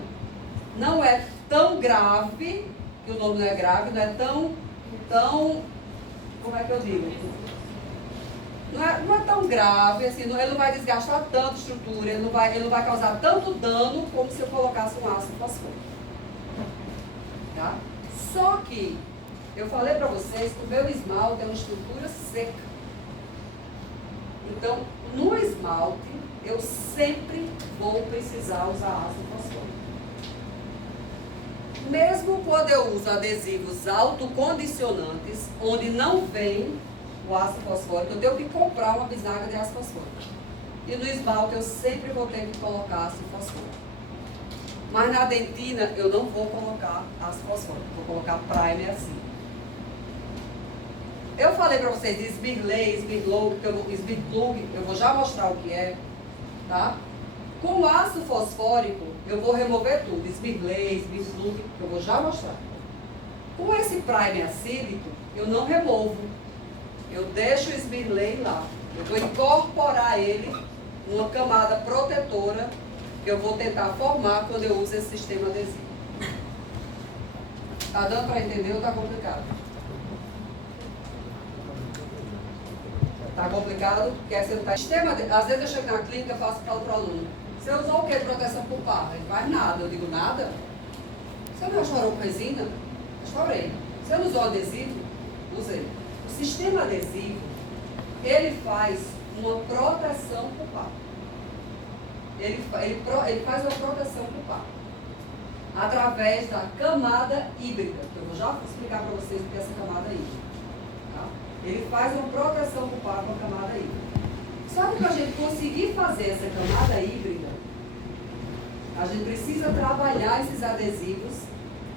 não é tão grave, que o nome não é grave, não é tão, como é que eu digo? Não é tão grave, assim, ele não vai desgastar tanto a estrutura, ele não vai causar tanto dano como se eu colocasse um ácido fosfórico. Tá? Só que, eu falei para vocês que o meu esmalte é uma estrutura seca. Então, no esmalte, eu sempre vou precisar usar ácido fosfórico. Mesmo quando eu uso adesivos autocondicionantes, onde não vem o ácido fosfórico, eu tenho que comprar uma bisnaga de ácido fosfórico. E no esmalte eu sempre vou ter que colocar ácido fosfórico. Mas na dentina eu não vou colocar ácido fosfórico, vou colocar primer assim. Eu falei para vocês de Sbirley, Sbirlog, eu vou já mostrar o que é, tá? Com o ácido fosfórico, eu vou remover tudo, Sbirley, Sbirlog, eu vou já mostrar. Com esse primer acídico, eu não removo, eu deixo o Sbirley lá. Eu vou incorporar ele numa camada protetora que eu vou tentar formar quando eu uso esse sistema adesivo. Tá dando para entender ou tá complicado? Tá complicado? Porque você não tá... Às vezes eu chego na clínica e falo para o aluno: você usou o que de proteção pulpar? Ele faz nada. Eu digo: nada? Você não restaurou com resina? Restaurei. Você não usou adesivo? Usei. O sistema adesivo, ele faz uma proteção pulpar. Ele faz uma proteção pulpar através da camada híbrida, que eu vou já explicar para vocês o que é essa camada híbrida. Tá? Ele faz uma proteção pulpar com a camada híbrida. Só que para a gente conseguir fazer essa camada híbrida, a gente precisa trabalhar esses adesivos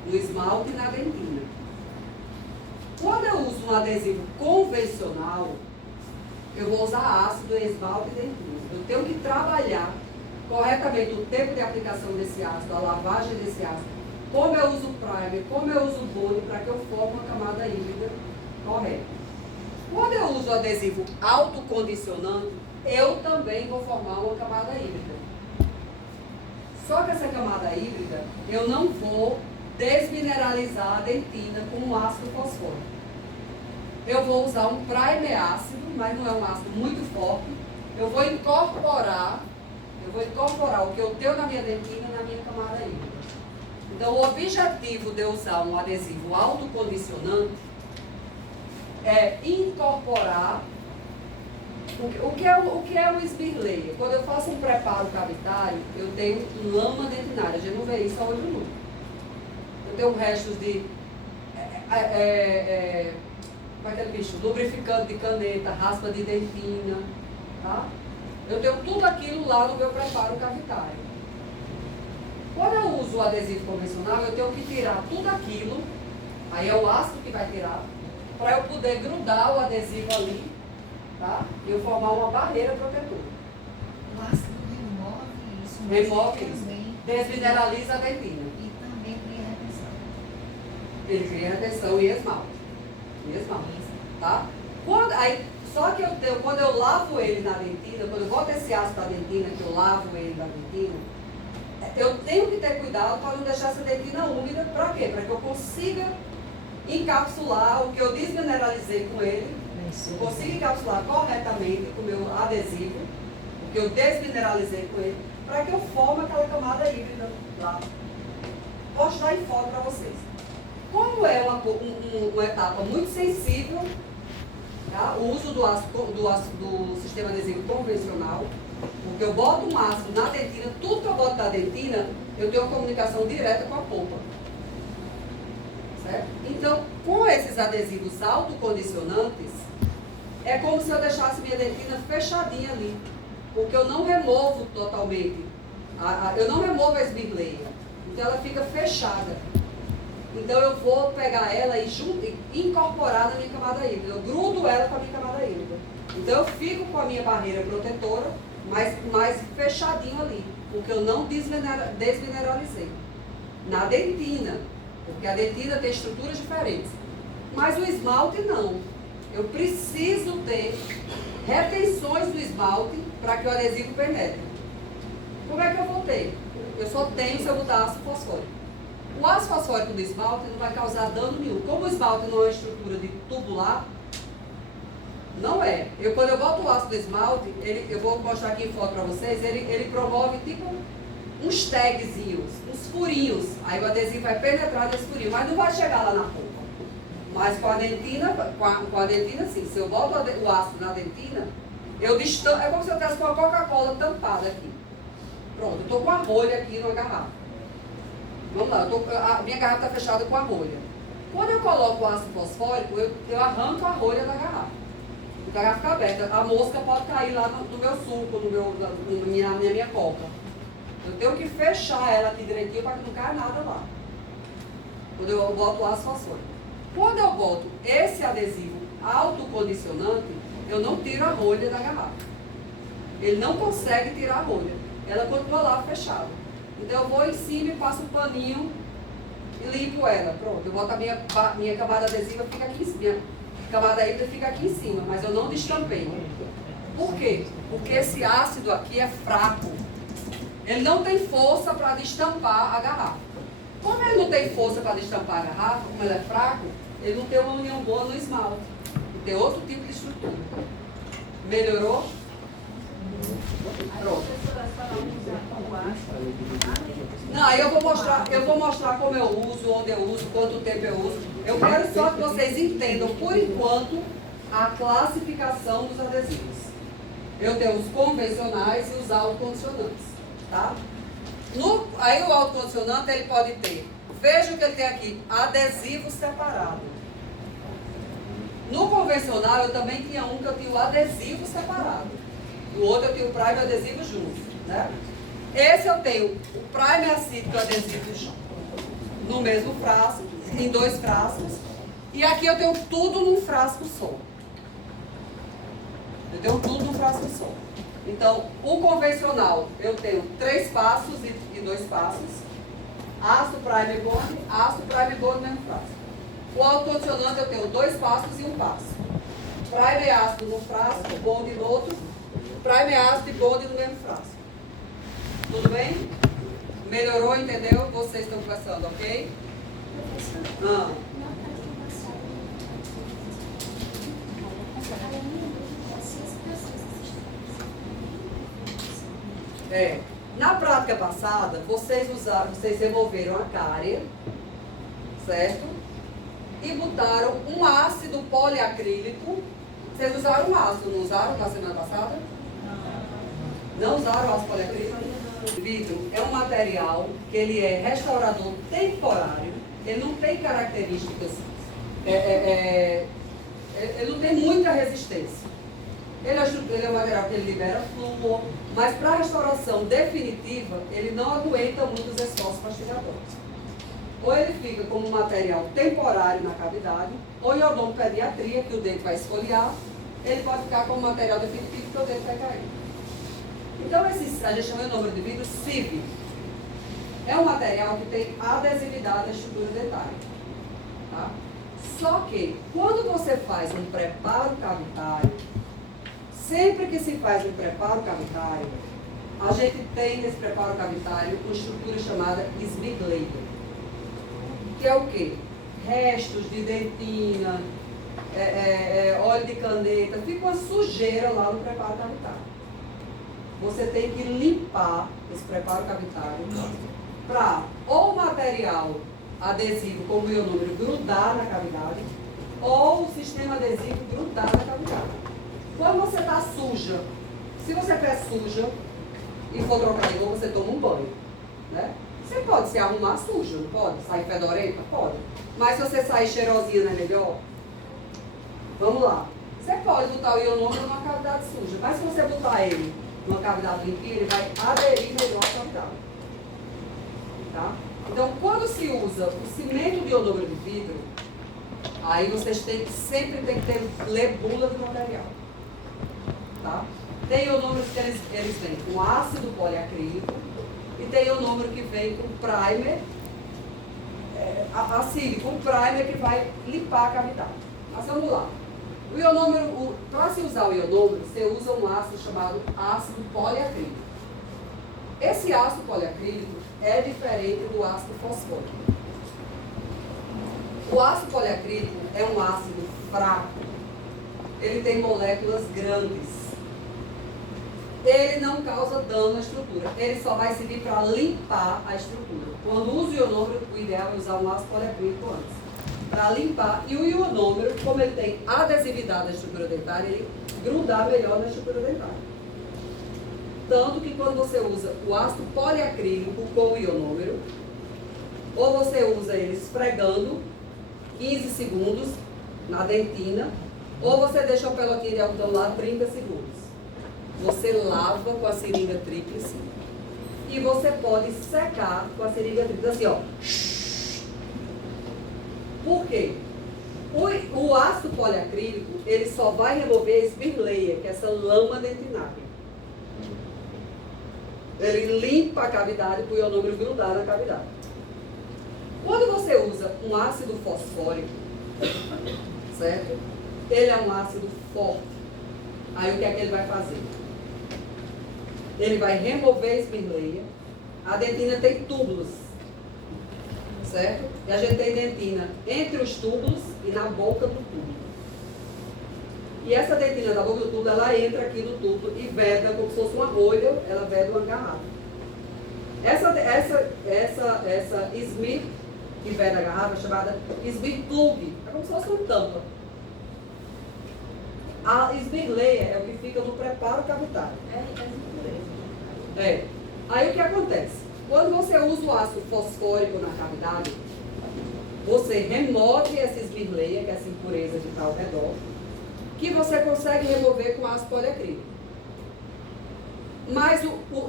no esmalte e na dentina. Quando eu uso um adesivo convencional, eu vou usar ácido, esmalte e dentina. Eu tenho que trabalhar corretamente o tempo de aplicação desse ácido, a lavagem desse ácido, como eu uso o primer, como eu uso o bond, para que eu forme uma camada híbrida correta. Quando eu uso o adesivo autocondicionante, eu também vou formar uma camada híbrida. Só que essa camada híbrida, eu não vou desmineralizar a dentina com um ácido fosfórico. Eu vou usar um primer ácido, mas não é um ácido muito forte. Eu vou incorporar o que eu tenho na minha dentina na minha camada híbrida. Então, o objetivo de eu usar um adesivo autocondicionante é incorporar o que é o Sbirley. Quando eu faço um preparo cavitário, eu tenho lama dentinária. A gente não vê isso a olho nu. Eu tenho restos de como é aquele bicho? Lubrificante de caneta, raspa de dentina, tá? Eu tenho tudo aquilo lá no meu preparo cavitário. Quando eu uso o adesivo convencional, eu tenho que tirar tudo aquilo, aí é o ácido que vai tirar, para eu poder grudar o adesivo ali, tá? E eu formar uma barreira protetora. O ácido remove isso. Remove isso. Desmineraliza a dentina. E também cria retenção. Ele cria retenção e esmalte. Tá? Só que quando eu lavo ele na dentina, quando eu boto esse ácido na dentina, que eu lavo ele na dentina, eu tenho que ter cuidado para não deixar essa dentina úmida. Para quê? Para que eu consiga encapsular o que eu desmineralizei com ele, eu consiga encapsular corretamente com o meu adesivo, o que eu desmineralizei com ele, para que eu forme aquela camada híbrida lá. Vou mostrar em foto para vocês. Como é uma etapa muito sensível, tá? O uso do sistema adesivo convencional, porque eu boto um ácido na dentina, tudo que eu boto na dentina, eu tenho uma comunicação direta com a polpa. Certo? Então, com esses adesivos autocondicionantes, é como se eu deixasse minha dentina fechadinha ali. Porque eu não removo totalmente. Eu não removo a esbirleia. Então ela fica fechada. Então eu vou pegar ela e incorporar na minha camada híbrida. Eu grudo ela com a minha camada híbrida. Então eu fico com a minha barreira protetora, mas mais fechadinho ali. Porque eu não desmineralizei. Na dentina. Porque a dentina tem estruturas diferentes. Mas o esmalte não. Eu preciso ter retenções do esmalte para que o adesivo penetre. Como é que eu vou ter? Eu só tenho se eu botar ácido fosfórico. O ácido fosfórico do esmalte não vai causar dano nenhum. Como o esmalte não é uma estrutura de tubular, não é. Quando eu boto o ácido do esmalte, eu vou mostrar aqui em foto para vocês, ele promove tipo uns tagzinhos, uns furinhos. Aí o adesivo vai penetrar nesse furinho, mas não vai chegar lá na polpa. Mas com a dentina, sim. Se eu boto o ácido na dentina, eu distampo. É como se eu tivesse com a Coca-Cola tampada aqui. Pronto, eu estou com a rolha aqui na garrafa. Vamos lá, a minha garrafa está fechada com a rolha. Quando eu coloco o ácido fosfórico, eu arranco a rolha da garrafa. A garrafa fica aberta. A mosca pode cair lá no meu suco, na minha copa. Eu tenho que fechar ela aqui direitinho para que não caia nada lá. Quando eu boto o ácido fosfórico. Quando eu boto esse adesivo autocondicionante, eu não tiro a rolha da garrafa. Ele não consegue tirar a rolha. Ela continua lá fechada. Então eu vou em cima e passo um paninho e limpo ela. Pronto, eu boto a minha camada adesiva, fica aqui em cima. Minha camada híbrida fica aqui em cima, mas eu não destampei. Por quê? Porque esse ácido aqui é fraco. Ele não tem força para destampar a garrafa. Como ele não tem força para destampar a garrafa, como ele é fraco, ele não tem uma união boa no esmalte. Ele tem outro tipo de estrutura. Melhorou? Pronto. Não, aí eu vou mostrar como eu uso, onde eu uso, quanto tempo eu uso. Eu quero só que vocês entendam, por enquanto, a classificação dos adesivos. Eu tenho os convencionais e os autocondicionantes, tá? Aí o autocondicionante ele pode ter, veja o que ele tem aqui, adesivo separado. No convencional eu também tinha um que eu tinha o adesivo separado. No outro eu tenho o primer e o adesivo juntos, né? Esse eu tenho o primer acídico e o adesivo junto, no mesmo frasco, em 2 frascos. E aqui eu tenho tudo num frasco só. Eu tenho tudo num frasco só. Então, o convencional, eu tenho 3 passos e 2 passos. Ácido, primer, bond, ácido, primer, bond no mesmo frasco. O autocondicionante, eu tenho 2 passos e 1 passo. Primer ácido no frasco, bond no outro. Primer ácido e bond no mesmo frasco. Tudo bem? Melhorou, entendeu? Vocês estão conversando, ok? Na prática passada, vocês removeram a cárie, certo? E botaram um ácido poliacrílico. Vocês usaram um ácido, não usaram na semana passada? Não usaram ácido poliacrílico? Vidro é um material que ele é restaurador temporário, ele não tem características, ele não tem muita resistência. Ele é um material que ele libera flúor, mas para a restauração definitiva, ele não aguenta muitos esforços mastigatórios. Ou ele fica como um material temporário na cavidade, ou em odontopediatria, que o dente vai esfoliar, ele pode ficar como material definitivo, que o dente vai cair. Então, a gente chama o nome de vidro CIV. É um material que tem adesividade à estrutura dentária. Tá? Só que, quando você faz um preparo cavitário, sempre que se faz um preparo cavitário, a gente tem nesse preparo cavitário uma estrutura chamada esbirleia. Que é o quê? Restos de dentina, óleo de caneta, fica uma sujeira lá no preparo cavitário. Você tem que limpar esse preparo cavitário para ou o material adesivo, como o meu número, grudar na cavidade, ou o sistema adesivo grudar na cavidade. Quando você está suja, se você estiver suja e for trocar de roupa, você toma um banho, né? Você pode se arrumar suja, não pode? Sair fedorenta? Pode. Mas se você sair cheirosinha, não é melhor? Vamos lá. Você pode botar o ionômero numa cavidade suja, mas se você botar ele numa cavidade limpinha, ele vai aderir melhor à cavidade. Tá? Então, quando se usa o cimento de ionômero de vidro, aí vocês sempre tem que ler bula do material. Tá? Tem ionômeros que eles vêm com ácido poliacrílico e tem ionômero que vem com primer, assim, com primer que vai limpar a cavidade. Mas vamos lá. O ionômero, para se usar o ionômero, você usa um ácido chamado ácido poliacrílico. Esse ácido poliacrílico é diferente do ácido fosfórico. O ácido poliacrílico é um ácido fraco. Ele tem moléculas grandes. Ele não causa dano à estrutura. Ele só vai servir para limpar a estrutura. Quando usa o ionômero, o ideal é usar um ácido poliacrílico antes. Para limpar. E o ionômero, como ele tem adesividade à estrutura dentária, ele grudar melhor na estrutura dentária. Tanto que quando você usa o ácido poliacrílico com o ionômero, ou você usa ele esfregando 15 segundos na dentina, ou você deixa o pelotinho de algodão lá 30 segundos. Você lava com a seringa tríplice e você pode secar com a seringa tríplice, assim, ó. Por quê? O ácido poliacrílico, ele só vai remover a esbirleia, que é essa lama dentinária. Ele limpa a cavidade para o ionômero grudar na cavidade. Quando você usa um ácido fosfórico, certo? Ele é um ácido forte. Aí o que é que ele vai fazer? Ele vai remover a esbirleia. A dentina tem túbulos, certo? E a gente tem dentina entre os túbulos e na boca do túbulo. E essa dentina da boca do túbulo, ela entra aqui no túbulo e veda como se fosse uma rolha, ela veda uma garrafa. Essa esmir que veda a garrafa é chamada esmir plug. É como se fosse uma tampa. A esbirleia é o que fica no preparo cavitário. É. Aí o que acontece? Quando você usa o ácido fosfórico na cavidade, você remove essa esbirleia, que é essa impureza que está ao redor, que você consegue remover com ácido poliacrílico. Mas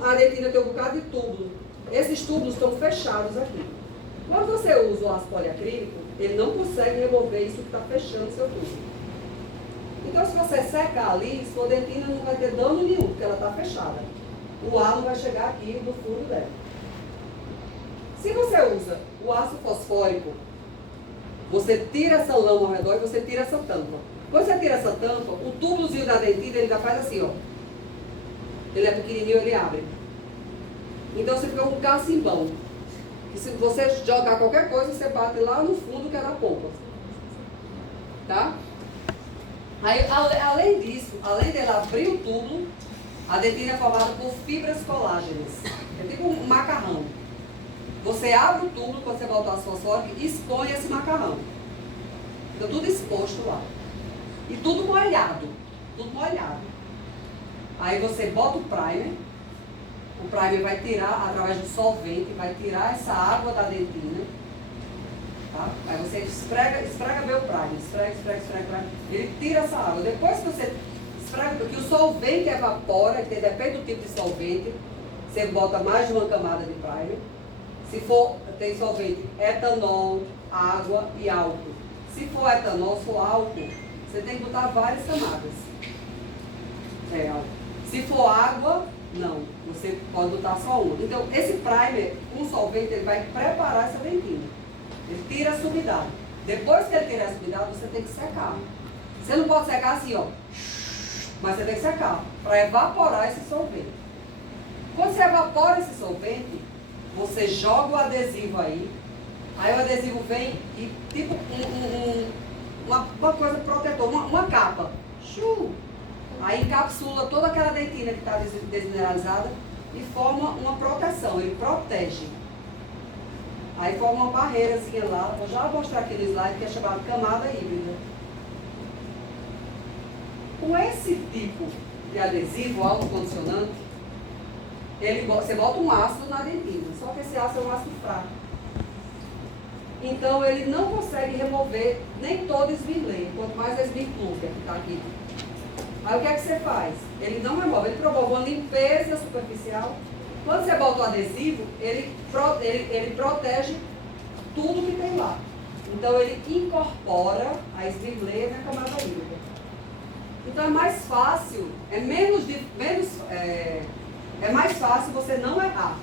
a dentina tem um bocado de túbulo. Esses túbulos estão fechados aqui. Quando você usa o ácido poliacrílico, ele não consegue remover isso que está fechando o seu túbulo. Então, se você secar ali, sua dentina não vai ter dano nenhum, porque ela está fechada. O ar não vai chegar aqui no fundo dela. Se você usa o ácido fosfórico, você tira essa lama ao redor e você tira essa tampa. Quando você tira essa tampa, o túbulozinho da dentina, ele já faz assim, ó. Ele é pequenininho, ele abre. Então você fica com um cacimbão. E se você jogar qualquer coisa, você bate lá no fundo, que é na polpa. Tá? Aí, além disso, além dele abrir o túbulo, a dentina é formada por fibras colágenas. É tipo um macarrão. Você abre o túbulo, quando você botar as fosfóricas, e expõe esse macarrão. Fica tudo exposto lá. E tudo molhado. Tudo molhado. Aí você bota o primer. O primer vai tirar, através do solvente, vai tirar essa água da dentina. Tá? Aí você esfrega bem o primer. Esfrega. Ele tira essa água. Depois que você esfrega, porque o solvente evapora, que depende do tipo de solvente, você bota mais de uma camada de primer. Se for, tem solvente, etanol, água e álcool. Se for etanol, se for álcool, você tem que botar várias camadas. Se for água, não. Você pode botar só uma. Então, esse primer, com solvente, ele vai preparar essa dentina. Ele tira a sumidade. Depois que ele tira a sumidade, você tem que secar. Você não pode secar assim, ó. Mas você tem que secar, para evaporar esse solvente. Quando você evapora esse solvente, você joga o adesivo aí o adesivo vem e tipo uma coisa protetora, uma capa. Aí encapsula toda aquela dentina que está desmineralizada e forma uma proteção, ele protege. Aí forma uma barreirazinha lá, vou já mostrar aqui no slide, que é chamada camada híbrida. Com esse tipo de adesivo autocondicionante, você bota um ácido na dentina, só que esse ácido é um ácido fraco. Então ele não consegue remover nem toda a esbirleia, quanto mais a esbirplúvia que está aqui Aí o que é que você faz? Ele não remove, ele promove uma limpeza superficial. Quando você bota o adesivo, ele protege tudo que tem lá. Então ele incorpora a esmirleia na camada hídrica. Então é mais fácil, é mais fácil você não errar.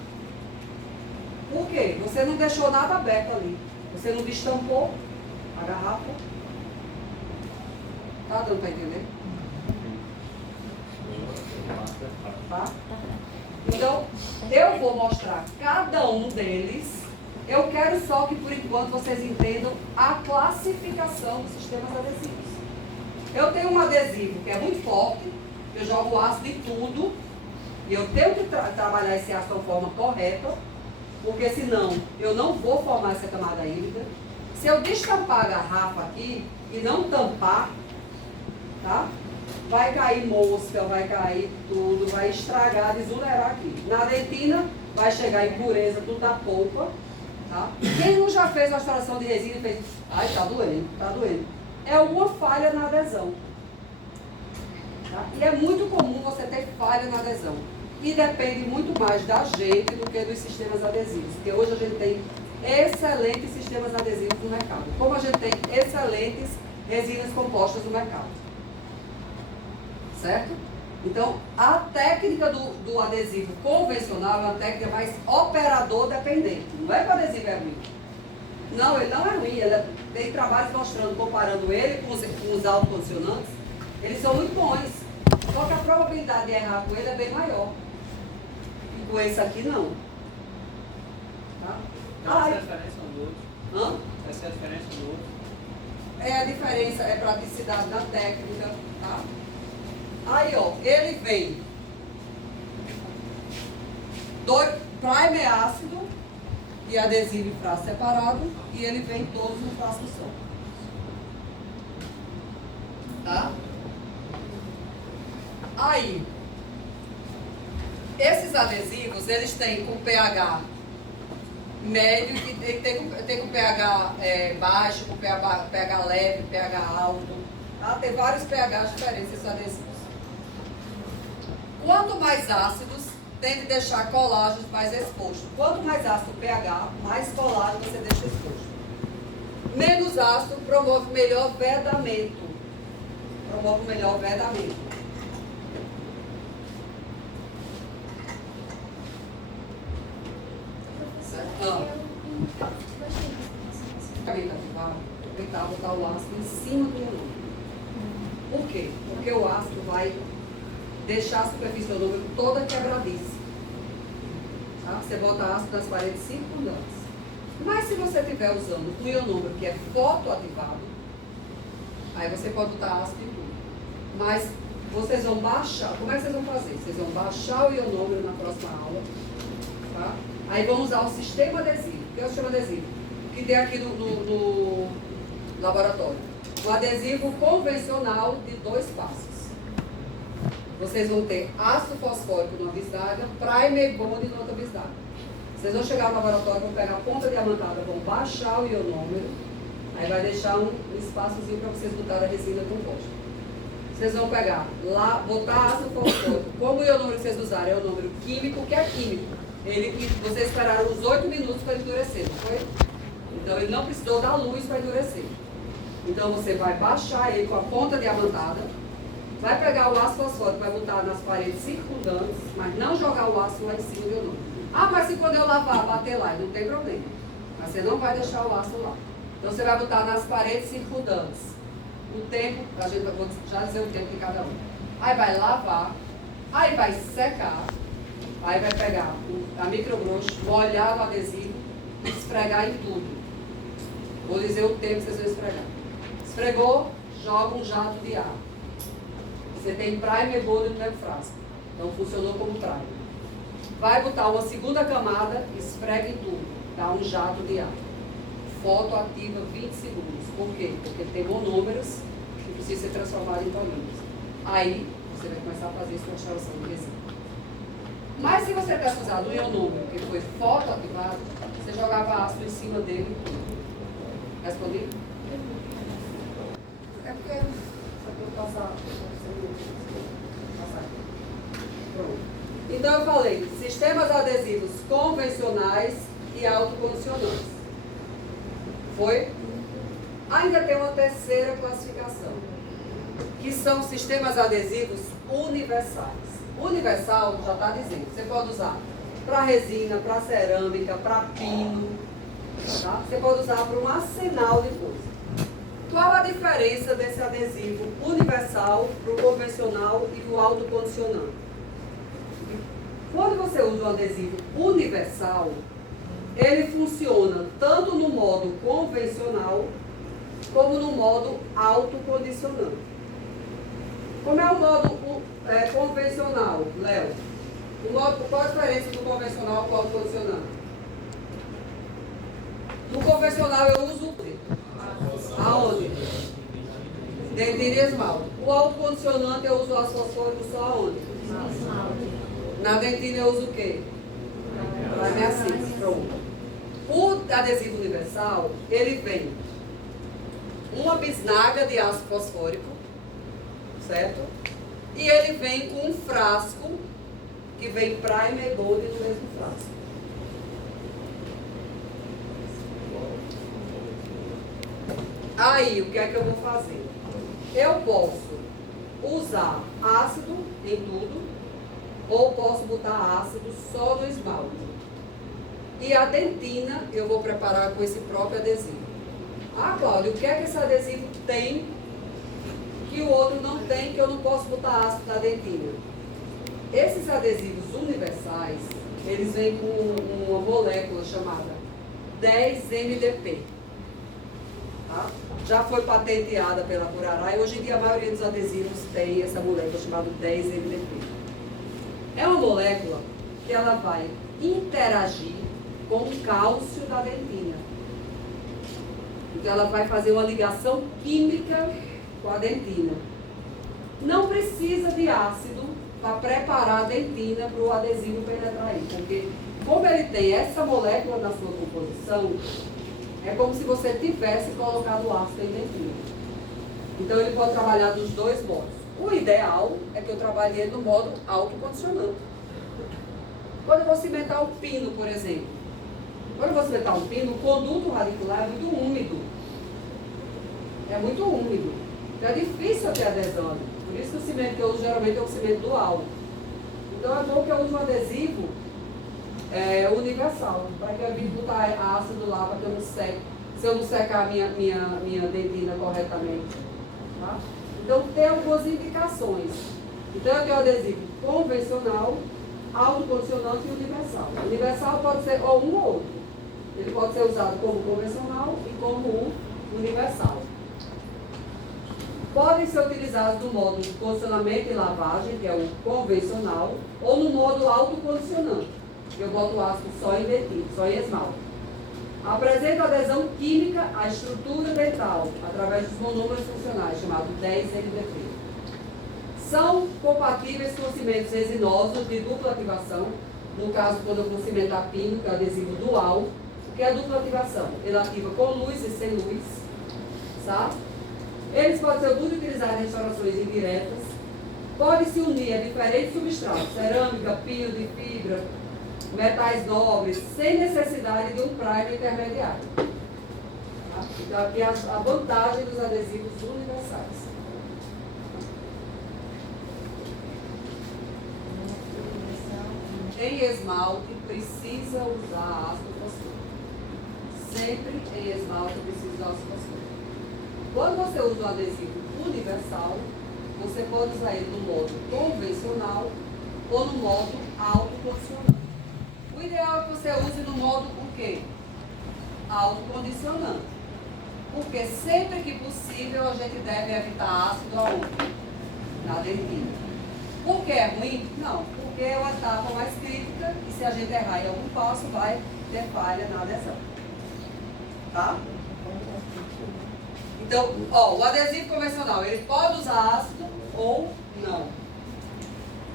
Por quê? Você não deixou nada aberto ali. Você não destampou a garrafa. Tá dando para entender? Tá? Então, eu vou mostrar cada um deles. Eu quero só que, por enquanto, vocês entendam a classificação dos sistemas adesivos. Eu tenho um adesivo que é muito forte, eu jogo ácido em tudo, e eu tenho que trabalhar esse ácido de forma correta, porque senão eu não vou formar essa camada hídrica. Se eu destampar a garrafa aqui e não tampar, tá? Vai cair mosca, vai cair tudo, vai estragar, desulerar aqui. Na dentina vai chegar impureza, tudo da polpa, tá? Quem não já fez uma extração de resina e fez, ai, tá doendo. É alguma falha na adesão. Tá? E é muito comum você ter falha na adesão. E depende muito mais da gente do que dos sistemas adesivos. Porque hoje a gente tem excelentes sistemas adesivos no mercado. Como a gente tem excelentes resinas compostas no mercado. Certo? Então, a técnica do adesivo convencional é uma técnica mais operador dependente. Não é que o adesivo é ruim. Não, ele não é ruim. Tem trabalhos mostrando, comparando ele com os autocondicionantes. Eles são muito bons. Só que a probabilidade de errar com ele é bem maior. E com esse aqui, não. Tá? Essa é a diferença um do outro? Hã? Essa é a diferença um do outro? É a diferença, é praticidade da técnica, tá? Aí, ó, ele vem primer ácido e adesivo em frasco separado, e ele vem todos no frasco só. Tá? Aí, esses adesivos, eles têm com pH médio, que tem com pH baixo, com pH leve, pH alto. Tá? Tem vários pHs diferentes esses adesivos. Quanto mais ácidos, tem de deixar colágeno mais exposto. Quanto mais ácido o pH, mais colágeno você deixa exposto. Menos ácido promove melhor vedamento. Tentar botar o ácido em cima do ionômero. Por quê? Porque o ácido vai deixar a superfície do ionômero toda quebradiça. Tá? Você bota ácido nas paredes circundantes. Mas se você estiver usando um ionômero que é fotoativado, aí você pode botar ácido em tudo. Mas vocês vão baixar. Como é que vocês vão fazer? Vocês vão baixar o ionômero na próxima aula. Tá? Aí vão usar o sistema adesivo. O que é o sistema adesivo? Que tem aqui no laboratório. Um adesivo convencional de 2 passos. Vocês vão ter ácido fosfórico numa bisnaga, primer bond na outra bisnaga. Vocês vão chegar no laboratório, vão pegar a ponta diamantada, vão baixar o ionômero, aí vai deixar um espaçozinho para vocês botarem a resina composta. Vocês vão pegar lá, botar ácido fosfórico. Como o ionômero que vocês usarem é o ionômero químico, que é químico. Vocês esperaram uns 8 minutos para endurecer, não foi? Então ele não precisou dar luz para endurecer. Então você vai baixar ele com a ponta diamantada, vai pegar o ácido fosfórico, vai botar nas paredes circundantes, mas não jogar o ácido lá em cima do ionômero. Ah, mas se quando eu lavar, bater lá, não tem problema. Mas você não vai deixar o ácido lá. Então você vai botar nas paredes circundantes. O tempo, a gente vou já dizer o tempo de cada um. Aí vai lavar, aí vai secar, aí vai pegar a microbrush, molhar o adesivo e esfregar em tudo. Vou dizer o tempo que vocês vão esfregar. Esfregou, joga um jato de ar. Você tem primer bond no mesmo frasco. Então funcionou como primer. Vai botar uma segunda camada, esfrega em tudo. Dá um jato de ar. Foto ativa 20 segundos. Por quê? Porque tem monômeros que precisam ser transformados em polímeros. Aí você vai começar a fazer sua extração de resina. Mas se você tivesse usado um ionômero que foi fotoativado, você jogava ácido em cima dele e tudo. Respondi? É porque para eu passar aqui. Pronto. Então eu falei, sistemas adesivos convencionais e autocondicionantes. Foi? Ainda tem uma terceira classificação, que são sistemas adesivos universais. Universal já está dizendo, você pode usar para resina, para cerâmica, para pino, tá? Você pode usar para um arsenal de coisas. Qual a diferença desse adesivo universal para o convencional e o autocondicionante? Quando você usa um adesivo universal, ele funciona tanto no modo convencional como no modo autocondicionante. Como é o modo convencional, Léo? Qual a diferença do convencional para o autocondicionante? No convencional eu uso o quê? Aonde? Dentina e esmalte. O autocondicionante eu uso o ácido fosfórico só aonde? Na dentina eu uso o quê? Primer assim, pronto. O adesivo universal, ele vem uma bisnaga de ácido fosfórico, certo? E ele vem com um frasco que vem primer gold no mesmo frasco. Aí, o que é que eu vou fazer? Eu posso usar ácido em tudo, ou posso botar ácido só no esmalte. E a dentina eu vou preparar com esse próprio adesivo. Ah, Cláudio, o que é que esse adesivo tem que o outro não tem, que eu não posso botar ácido na dentina? Esses adesivos universais, eles vêm com uma molécula chamada 10-MDP. Tá? Já foi patenteada pela Curará e hoje em dia a maioria dos adesivos tem essa molécula chamada 10-MDP. É uma molécula que ela vai interagir com o cálcio da dentina. Então ela vai fazer uma ligação química com a dentina. Não precisa de ácido para preparar a dentina para o adesivo penetrar aí, porque como ele tem essa molécula na sua composição, é como se você tivesse colocado ácido em dentina. Então ele pode trabalhar dos dois modos. O ideal é que eu trabalhe ele no modo autocondicionante. Quando eu vou cimentar um pino, por exemplo, quando eu vou cimentar um pino, o conduto radicular é muito úmido. É muito úmido. Então é difícil ter adesão. Por isso que o cimento que eu uso geralmente é um cimento dual. Então é bom que eu use um adesivo universal, para que eu evite botar ácido lá, para que eu não seque, se eu não secar a minha dentina corretamente. Tá? Então tem algumas indicações. Então eu tenho adesivo convencional, autocondicionante e universal. Universal pode ser ou um ou outro. Ele pode ser usado como convencional e como universal. Podem ser utilizados no modo de condicionamento e lavagem, que é o convencional, ou no modo autocondicionante. Eu boto o ácido só em dentina, só em esmalte. Apresenta adesão química à estrutura dental, através dos monômeros funcionais, chamado 10-MDP. São compatíveis com cimentos resinosos de dupla ativação, no caso, quando eu vou cimentar pino, que é adesivo dual, que é a dupla ativação. Ele ativa com luz e sem luz, sabe? Eles podem ser muito utilizados em restaurações indiretas, podem se unir a diferentes substratos, cerâmica, pino de fibra, metais nobres, sem necessidade de um primer intermediário. Tá? Então aqui é a vantagem dos adesivos universais. Em esmalte precisa usar ácido fosfórico. Sempre em esmalte precisa usar ácido fosfórico. Quando você usa um adesivo universal, você pode usar ele no modo convencional ou no modo autocondicionante. O ideal é que você use no modo o quê? Autocondicionante. Porque sempre que possível a gente deve evitar ácido aonde? Na dentina. Por que é ruim? Não, porque é uma etapa mais crítica e se a gente errar em algum passo vai ter falha na adesão. Tá? Então, o adesivo convencional, ele pode usar ácido ou não.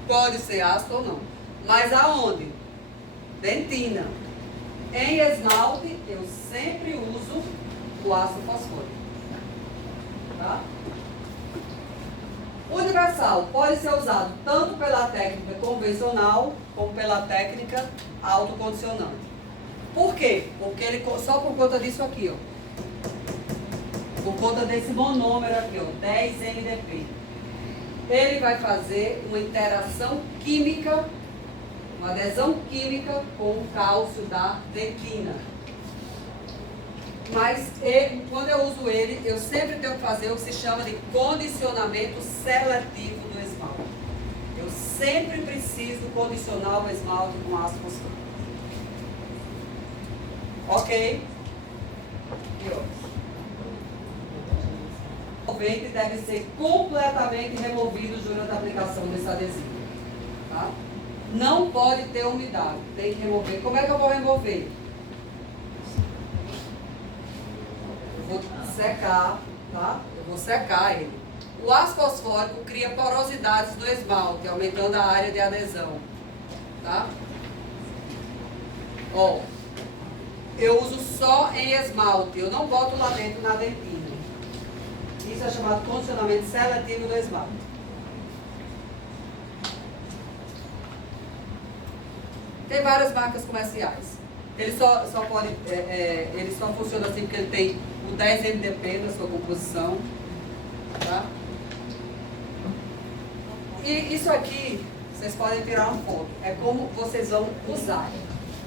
Pode ser ácido ou não. Mas aonde? Dentina. Em esmalte, eu sempre uso o ácido fosfórico. Tá? universal pode ser usado tanto pela técnica convencional como pela técnica autocondicionante. Por quê? Porque ele, só por conta disso aqui, ó. Por conta desse monômero aqui, ó, 10-NDP. Ele vai fazer uma interação química, uma adesão química com o cálcio da dentina. Mas quando eu uso ele, eu sempre tenho que fazer o que se chama de condicionamento seletivo do esmalte. Eu sempre preciso condicionar o esmalte com ácido fosfórico. Ok? E ó. O solvente deve ser completamente removido durante a aplicação desse adesivo. Tá? Não pode ter umidade, tem que remover. Como é que eu vou remover? Eu vou secar, tá? Eu vou secar ele. O ácido fosfórico cria porosidades no esmalte, aumentando a área de adesão. Tá? Ó, eu uso só em esmalte, eu não boto lá dentro na dentina. Isso é chamado condicionamento seletivo do esmalte. Tem várias marcas comerciais. Ele só funciona assim porque ele tem o 10-NDP na sua composição. Tá? E isso aqui, vocês podem tirar uma foto. É como vocês vão usar.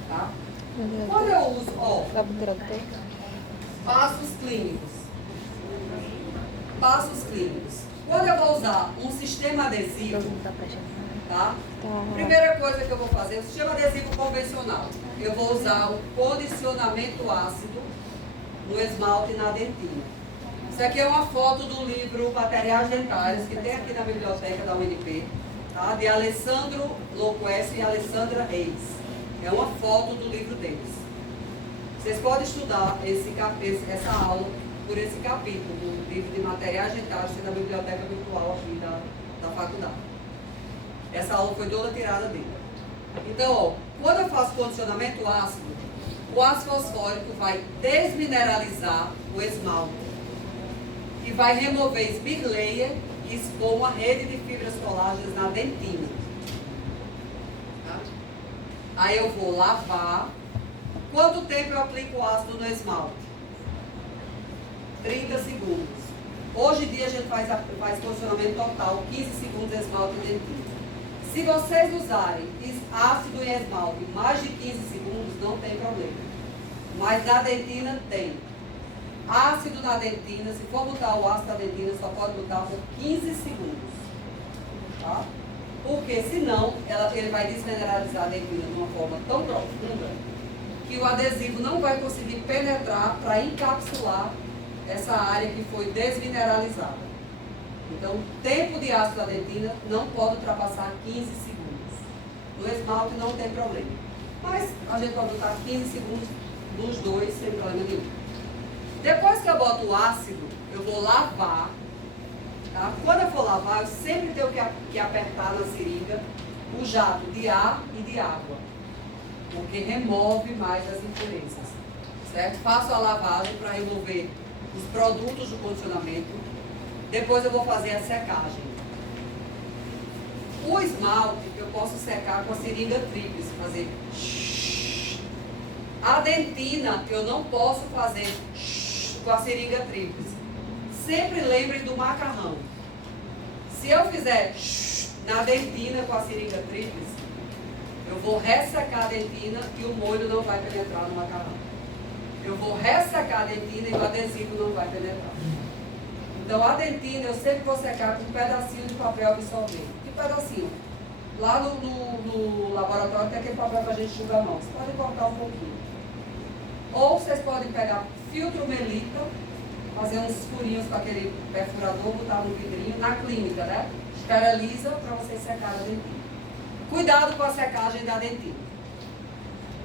Tá? Quando eu uso, ó, passos clínicos. Passos clínicos. Quando eu vou usar um sistema adesivo, tá? Primeira coisa que eu vou fazer, o sistema adesivo convencional. Eu vou usar o condicionamento ácido no esmalte e na dentina. Isso aqui é uma foto do livro Materiais Dentários, que tem aqui na biblioteca da UNP, tá? De Alessandro Loquesse e Alessandra Reis. É uma foto do livro deles. Vocês podem estudar essa aula por esse capítulo do livro de Materiais Dentários, que é da biblioteca virtual aqui da faculdade. Essa aula foi toda tirada dele. Então, ó, quando eu faço condicionamento ácido, o ácido fosfórico vai desmineralizar o esmalte e vai remover esbirleia e expor uma rede de fibras colágenas na dentina. Tá? Aí eu vou lavar. Quanto tempo eu aplico o ácido no esmalte? 30 segundos. Hoje em dia a gente faz condicionamento total, 15 segundos de esmalte e dentina. Se vocês usarem ácido em esmalte mais de 15 segundos, não tem problema. Mas na dentina tem. Ácido na dentina, se for botar o ácido na dentina, só pode botar por 15 segundos. Tá? Porque senão ele vai desmineralizar a dentina de uma forma tão profunda que o adesivo não vai conseguir penetrar para encapsular essa área que foi desmineralizada. Então, o tempo de ácido da dentina não pode ultrapassar 15 segundos. No esmalte não tem problema. Mas a gente pode botar 15 segundos nos dois sem problema nenhum. Depois que eu boto o ácido, eu vou lavar. Tá? Quando eu for lavar, eu sempre tenho que apertar na seringa o jato de ar e de água. Porque remove mais as impurezas. Certo? Faço a lavagem para remover os produtos do condicionamento. Depois eu vou fazer a secagem. O esmalte eu posso secar com a seringa tríplice, fazer. A dentina eu não posso fazer com a seringa tríplice. Sempre lembre do macarrão. Se eu fizer na dentina com a seringa tríplice, eu vou ressecar a dentina e o molho não vai penetrar no macarrão. Eu vou ressecar a dentina e o adesivo não vai penetrar. Então a dentina eu sempre vou secar com um pedacinho de papel absorvente. Que pedacinho? Lá no laboratório tem aquele papel para a gente enxugar a mão. Vocês podem cortar um pouquinho. Ou vocês podem pegar filtro melita, fazer uns furinhos com aquele perfurador, botar no vidrinho, na clínica, né? Esteriliza para vocês secarem a dentina. Cuidado com a secagem da dentina.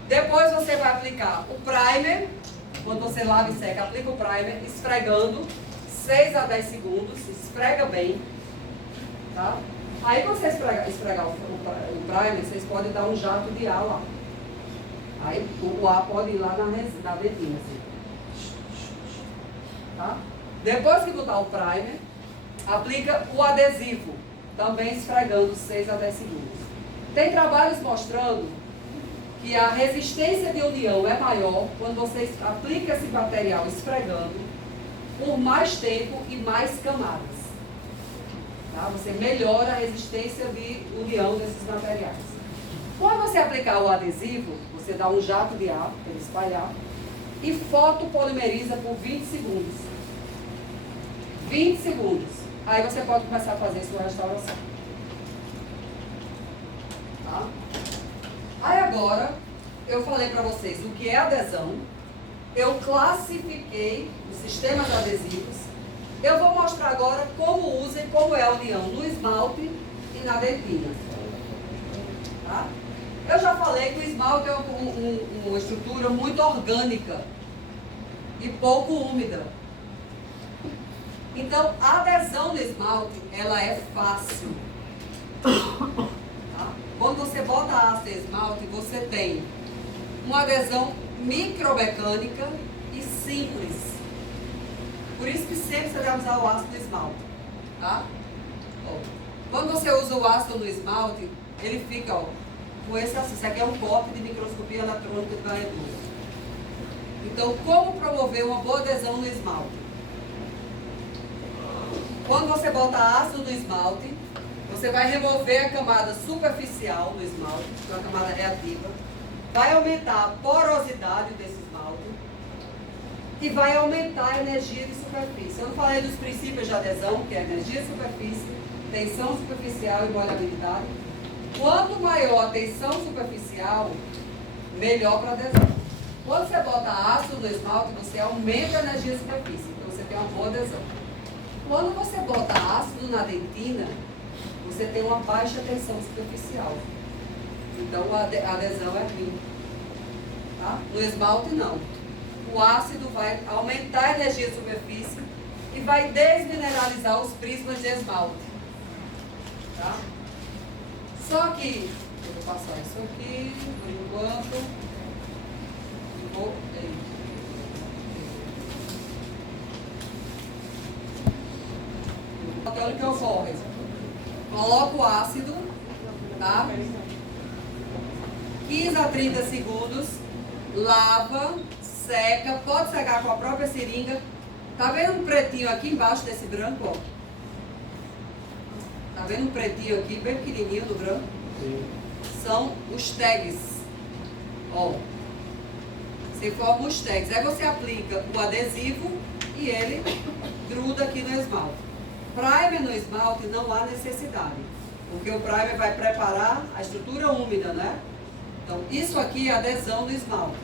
Depois você vai aplicar o primer. Quando você lava e seca, aplica o primer, esfregando 6 a 10 segundos, esfrega bem, tá? Aí quando você esfregar o primer, vocês podem dar um jato de ar lá. Aí o ar pode ir lá na dentina, assim. Tá? Depois que botar o primer, aplica o adesivo. também esfregando 6 a 10 segundos. Tem trabalhos mostrando que a resistência de união é maior quando você aplica esse material esfregando por mais tempo e mais camadas. Tá? Você melhora a resistência de união desses materiais. Quando você aplicar o adesivo, você dá um jato de ar para ele espalhar e fotopolimeriza por 20 segundos. 20 segundos. Aí você pode começar a fazer sua restauração. Tá? Aí agora, eu falei para vocês o que é adesão. Eu classifiquei os sistemas adesivos. Eu vou mostrar agora como usa e como é a união no esmalte e na dentina. Tá? Eu já falei que o esmalte é uma estrutura muito orgânica e pouco úmida. Então, a adesão no esmalte, ela é fácil. Tá? Quando você bota ácido em esmalte, você tem uma adesão micromecânica e simples. Por isso que sempre você deve usar o ácido no esmalte. Tá? Ó, quando você usa o ácido no esmalte, ele fica com esse assim. Isso aqui é um copo de microscopia eletrônica de varredura. Então, como promover uma boa adesão no esmalte? Quando você bota ácido no esmalte, você vai remover a camada superficial do esmalte, que é uma camada reativa, vai aumentar a porosidade desse esmalte e vai aumentar a energia de superfície. Eu não falei dos princípios de adesão, que é energia de superfície, tensão superficial e molhabilidade. Quanto maior a tensão superficial, melhor para a adesão. Quando você bota ácido no esmalte, você aumenta a energia de superfície, então você tem uma boa adesão. Quando você bota ácido na dentina, você tem uma baixa tensão superficial. Então a adesão é ruim. Tá? No esmalte não. O ácido vai aumentar a energia de superfície e vai desmineralizar os prismas de esmalte. Tá? Só que, eu vou passar isso aqui, por enquanto. Olha o que ocorre. Coloco o ácido, tá? 15 a 30 segundos, lava, seca, pode secar com a própria seringa. Tá vendo um pretinho aqui embaixo desse branco, ó? Tá vendo um pretinho aqui, bem pequenininho no branco? Sim. São os tags, ó. Você forma os tags. Aí você aplica o adesivo e ele gruda aqui no esmalte. Primer no esmalte não há necessidade, porque o primer vai preparar a estrutura úmida, né? Então, isso aqui é adesão do esmalte,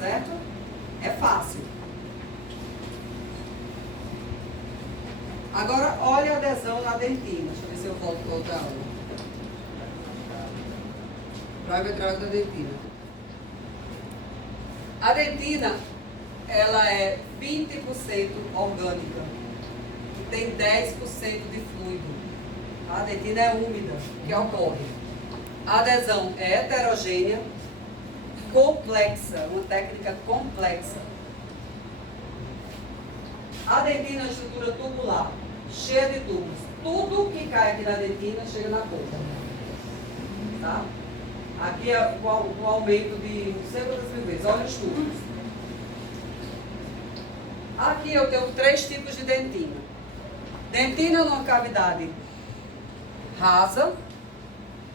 certo? É fácil. Agora, olha a adesão na dentina. Deixa eu ver se eu volto para outra aula. Primer drag da dentina. A dentina, ela é 20% orgânica. Tem 10% de fluido. A dentina é úmida, que ocorre. A adesão é heterogênea, complexa, uma técnica complexa. A dentina é uma estrutura tubular, cheia de tubos. Tudo que cai aqui na dentina chega na ponta. Tá? Aqui é o aumento de não sei quantas mil vezes. Olha os tubos. Aqui eu tenho 3 tipos de dentina. Dentina numa cavidade rasa,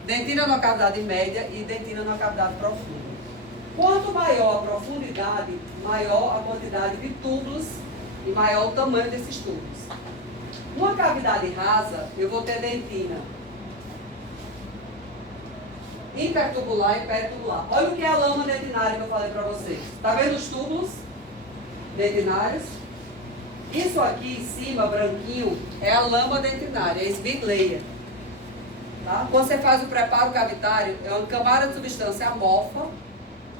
dentina numa cavidade média e dentina numa cavidade profunda. Quanto maior a profundidade, maior a quantidade de túbulos e maior o tamanho desses túbulos. Numa cavidade rasa, eu vou ter dentina intertubular e peritubular. Olha o que é a lama dentinária que eu falei para vocês. Está vendo os túbulos dentinários? Isso aqui em cima, branquinho, é a lama dentinária, é a Svigleia. Tá? Quando você faz o preparo cavitário, é uma camada de substância amorfa,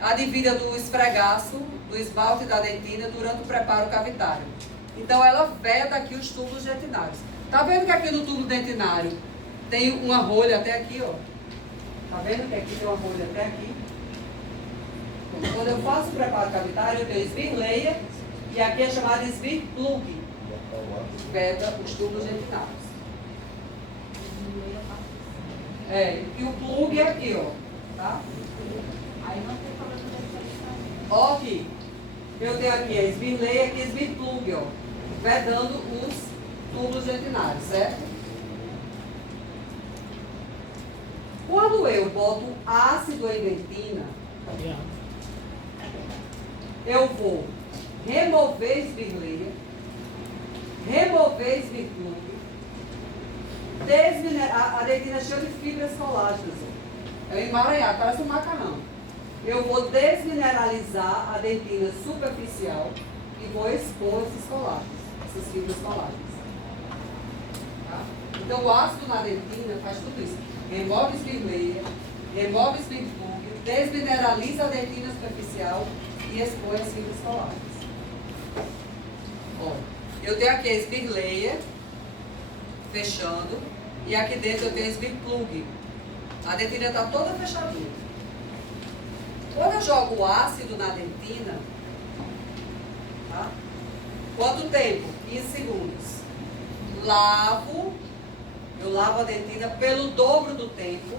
advinda do esfregaço, do esmalte e da dentina durante o preparo cavitário. Então ela veda aqui os túbulos dentinários. Tá vendo que aqui no tubo dentinário tem uma rolha até aqui, ó? Tá vendo que aqui tem uma rolha até aqui? Quando eu faço o preparo cavitário, eu tenho Svigleia e aqui é chamada Svig plug. Veda os túbulos dentinários. E o plug é aqui, ó. Tá? Aí não tem problema de Ó aqui. Eu tenho aqui a esbirleia, aqui a esbirplug, ó. Vedando os tubos dentinários, certo? Quando eu boto ácido em dentina, eu vou remover esbirleia, remover esbirplug, a dentina é cheia de fibras colágenas. É um emaranhado, parece um macarrão. Eu vou desmineralizar a dentina superficial e vou expor esses colágenos, essas fibras colágenas. Tá? Então o ácido na dentina faz tudo isso. Remove esbirleia, remove esbirplug, desmineraliza a dentina superficial e expõe as fibras colágenas. Ó, eu tenho aqui a esbirleia fechando e aqui dentro eu tenho a esbirplug. A dentina está toda fechadinha. Quando eu jogo o ácido na dentina, tá? Quanto tempo? 15 segundos. Eu lavo a dentina pelo dobro do tempo.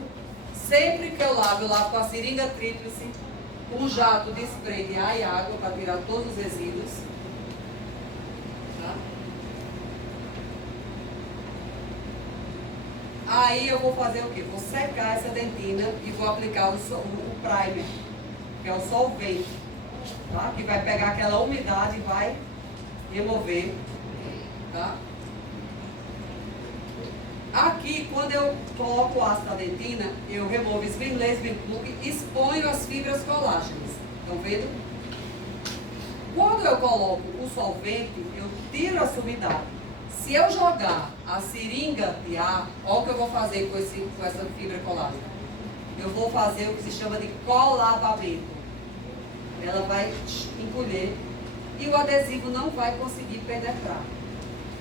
Sempre que eu lavo com a seringa tríplice, com um jato de spray de ar e água para tirar todos os resíduos. Tá? Aí eu vou fazer o quê? Vou secar essa dentina e vou aplicar o primer, que é o solvente, tá? Que vai pegar aquela umidade e vai remover, tá? Aqui, quando eu coloco o ácido na dentina, eu removo esbirleia, esbirplug e exponho as fibras colágenas. Estão vendo? Quando eu coloco o solvente, eu tiro essa umidade. Se eu jogar a seringa de ar, olha o que eu vou fazer com essa fibra colágena. Eu vou fazer o que se chama de colabamento. Ela vai encolher e o adesivo não vai conseguir penetrar.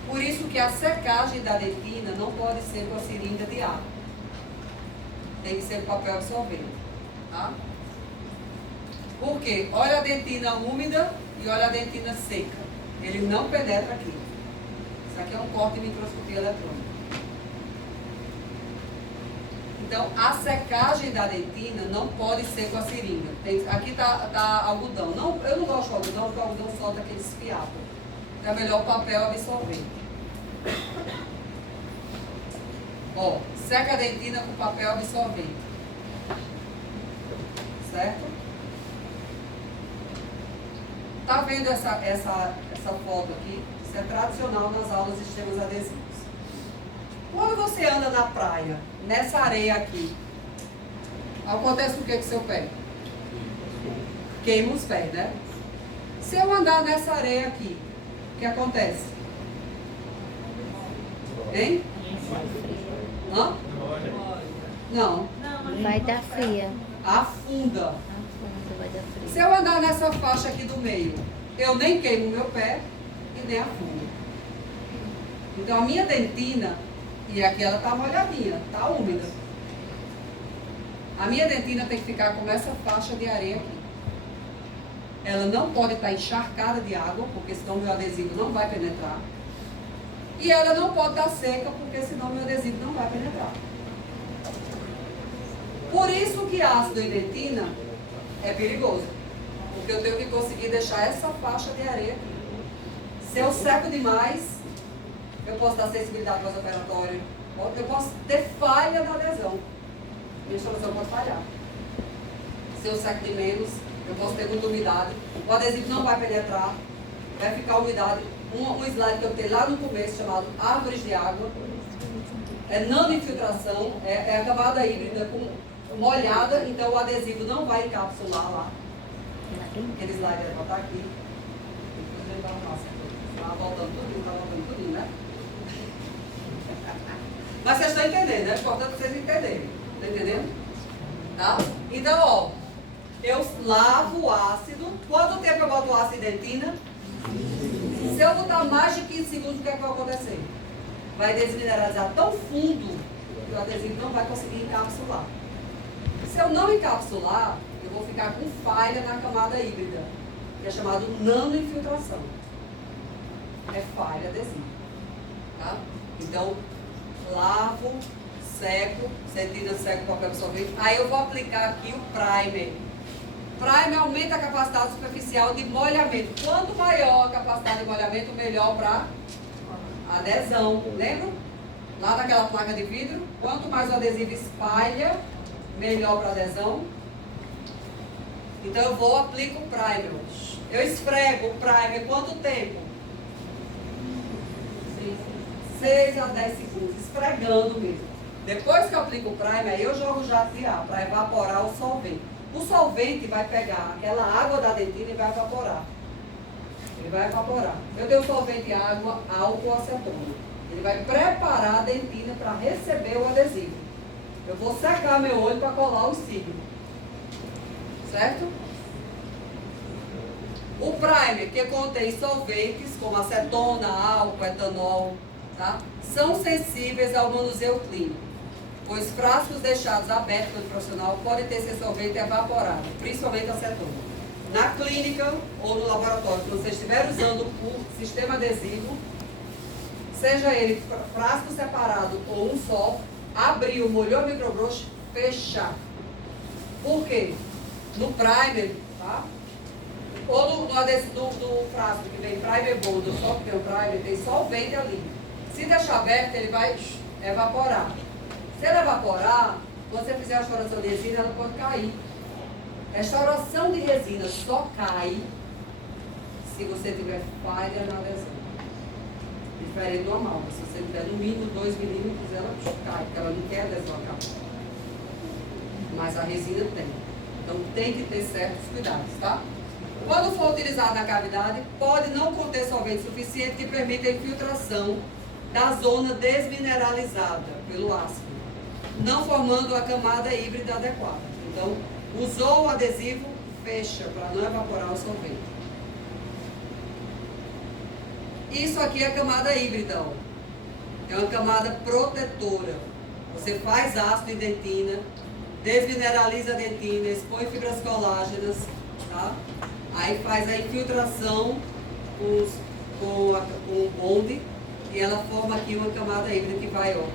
Por isso que a secagem da dentina não pode ser com a seringa de ar. Tem que ser com papel absorvente. Tá? Por quê? Olha a dentina úmida e olha a dentina seca. Ele não penetra aqui. Isso aqui é um corte de microscopia eletrônica. Então, a secagem da dentina não pode ser com a seringa. Aqui está algodão. Não, eu não gosto de algodão, porque o algodão solta aqueles fiapos. Então, é melhor o papel absorvente. Ó, seca a dentina com papel absorvente. Certo? Tá vendo essa foto aqui? Isso é tradicional nas aulas de sistemas adesivos. Quando você anda na praia, nessa areia aqui, acontece o que com seu pé? Queima os pés, né? Se eu andar nessa areia aqui, o que acontece? Hein? Hã? Não. Vai dar fria. Afunda. Vai dar fria. Se eu andar nessa faixa aqui do meio, eu nem queimo meu pé e nem afundo. Então a minha dentina, e aqui ela está molhadinha, está úmida. A minha dentina tem que ficar com essa faixa de areia aqui. Ela não pode estar encharcada de água, porque senão meu adesivo não vai penetrar. E ela não pode estar seca, porque senão meu adesivo não vai penetrar. Por isso que ácido em dentina é perigoso. Porque eu tenho que conseguir deixar essa faixa de areia aqui. Se eu seco demais, eu posso dar sensibilidade pós-operatória. Eu posso ter falha na adesão. Minha instalação pode falhar. Se eu seco de menos, eu posso ter muita umidade. O adesivo não vai penetrar. Vai ficar umidade. Um slide que eu tenho lá no começo, chamado Árvores de Água. É nano-infiltração. É a camada híbrida molhada, então o adesivo não vai encapsular lá. Aquele slide vai botar aqui. Depois ele vai arrumar. Tá voltando tudinho, né? Mas vocês estão entendendo, né? É importante vocês entenderem. Tá entendendo? Tá? Então, ó, eu lavo o ácido. Quanto tempo eu boto o ácido em dentina? Se eu botar mais de 15 segundos, o que é que vai acontecer? Vai desmineralizar tão fundo que o adesivo não vai conseguir encapsular. Se eu não encapsular, eu vou ficar com falha na camada híbrida, que é chamado nanoinfiltração. É falha adesiva. Tá? Então, lavo, seco, você tira, seca o papel absorvente. Aí eu vou aplicar aqui o primer. Primer aumenta a capacidade superficial de molhamento. Quanto maior a capacidade de molhamento, melhor para adesão. Lembra? Lá naquela placa de vidro, quanto mais o adesivo espalha, melhor para adesão. Então eu vou aplico o primer. Eu esfrego o primer quanto tempo? 6 a 10 segundos, esfregando mesmo. Depois que eu aplico o primer, aí eu jogo o jato de ar para evaporar o solvente. O solvente vai pegar aquela água da dentina e vai evaporar. Ele vai evaporar. Eu tenho solvente, água, álcool, acetona. Ele vai preparar a dentina para receber o adesivo. Eu vou secar meu olho para colar o signo. Certo? O primer, que contém solventes como acetona, álcool, etanol, tá? São sensíveis ao manuseio clínico, pois frascos deixados abertos pelo profissional podem ter seu solvente evaporado, principalmente acetona. Na clínica ou no laboratório, quando você estiver usando o sistema adesivo, seja ele frasco separado ou um só, abriu, molhou o microbrush, fechar. Por quê? No primer, tá? Ou no adesivo do frasco que vem primer bond, só que tem o primer, tem solvente ali. Se deixar aberto, ele vai evaporar. Se ele evaporar, quando você fizer a restauração de resina, ela pode cair. Restauração de resina só cai se você tiver falha na adesão. Diferente do amálgama. Se você tiver no mínimo 2 milímetros, ela cai, porque ela não quer adesão acabar. Mas a resina tem. Então tem que ter certos cuidados, tá? Quando for utilizado na cavidade, pode não conter solvente suficiente que permita a infiltração da zona desmineralizada pelo ácido, não formando a camada híbrida adequada. Então, usou o adesivo, fecha para não evaporar o solvente. Isso aqui é a camada híbrida, ó. É uma camada protetora. Você faz ácido em dentina, desmineraliza a dentina, expõe fibras colágenas, tá? Aí faz a infiltração com o bonde e ela forma aqui uma camada híbrida que vai, ó,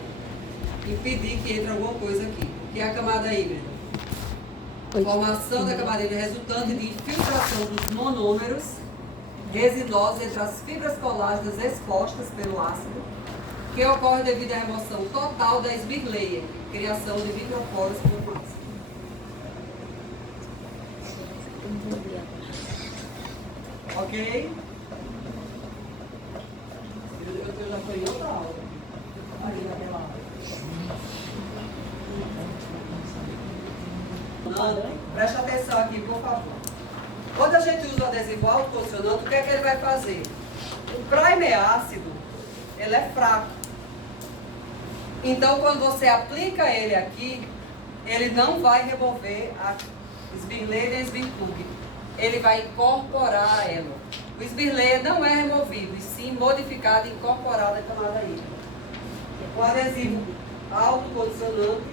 impedir que entre alguma coisa aqui. O que é a camada híbrida? Formação da camada híbrida resultante de infiltração dos monômeros resinosos entre as fibras colágenas expostas pelo ácido, que ocorre devido à remoção total da esbirleia, criação de microporos por massa. Ok? Eu já fui em outra aula. Ali naquela aula. Preste atenção aqui, por favor. Quando a gente usa o adesivo autocondicionante, o que é que ele vai fazer? O primer ácido, ele é fraco. Então, quando você aplica ele aqui, ele não vai remover a esbirleia e a esbirplug. Ele vai incorporar ela. O esbirleia não é removido, e sim modificado e incorporado à camada híbrida. O adesivo autocondicionante,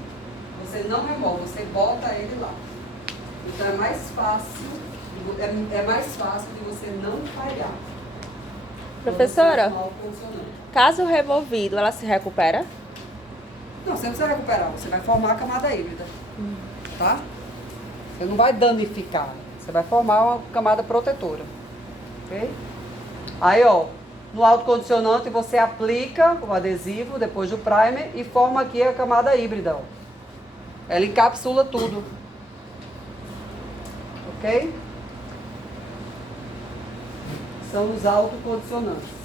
você não remove, você bota ele lá. Então é mais fácil de você não falhar. Professora, caso removido, ela se recupera? Não, você não precisa recuperar, você vai formar a camada híbrida. Tá? Você não vai danificar, você vai formar uma camada protetora. Ok? Aí, ó, no autocondicionante você aplica o adesivo depois do primer e forma aqui a camada híbrida, ó. Ela encapsula tudo. Ok? São os autocondicionantes.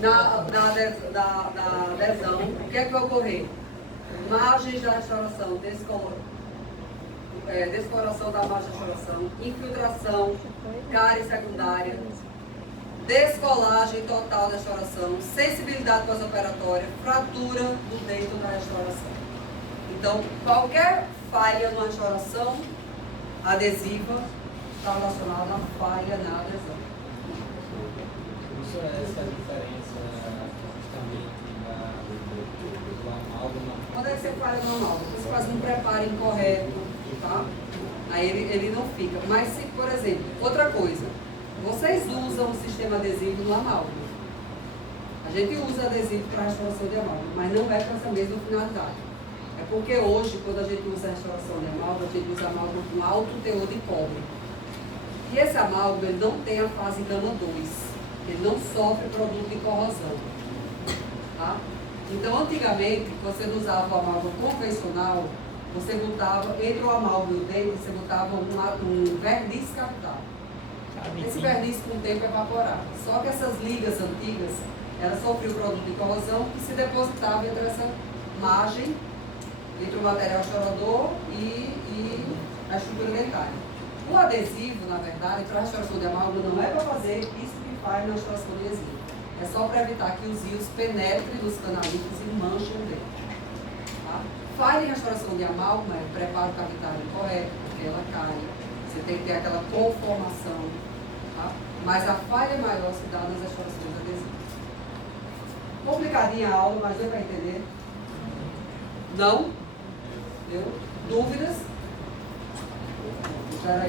Na adesão, o que é que vai ocorrer? Margens da restauração, descoloração da margem da restauração, infiltração, cárie secundária, descolagem total da restauração, sensibilidade pós-operatória, fratura do dentro da restauração. Então, qualquer falha na restauração adesiva está relacionada à falha na adesão. Isso é essa diferença justamente do amálgama. Quando é que você falha no amálgama? Você faz um preparo incorreto, tá? Aí ele não fica. Mas se, por exemplo, outra coisa, vocês usam o sistema adesivo no amálgama. A gente usa adesivo para restauração de amálgama, mas não é para essa mesma finalidade. É porque hoje, quando a gente usa restauração de amálgama, a gente usa amálgama com alto teor de cobre. E esse amálgama ele não tem a fase gama 2. Ele não sofre produto de corrosão. Tá? Então, antigamente, você não usava o amálgama convencional, você botava, entre o amálgama e o dente, você botava um verniz capital. Esse verniz com o tempo evaporava. Só que essas ligas antigas, elas sofriam produto de corrosão que se depositava entre essa margem, entre o material restaurador e a estrutura dentária. O adesivo, na verdade, para a restauração de amálgama não é para fazer isso que faz na restauração de adesivo. É só para evitar que os íons penetrem nos canalitos e manchem o dente. Tá? Falha em restauração de amálgama é o preparo cavitário correto, porque ela cai. Você tem que ter aquela conformação. Tá? Mas a falha maior se dá nas restaurações adesivas. Complicadinha a aula, mas deu para entender? Não? Deu? Dúvidas? Espera aí.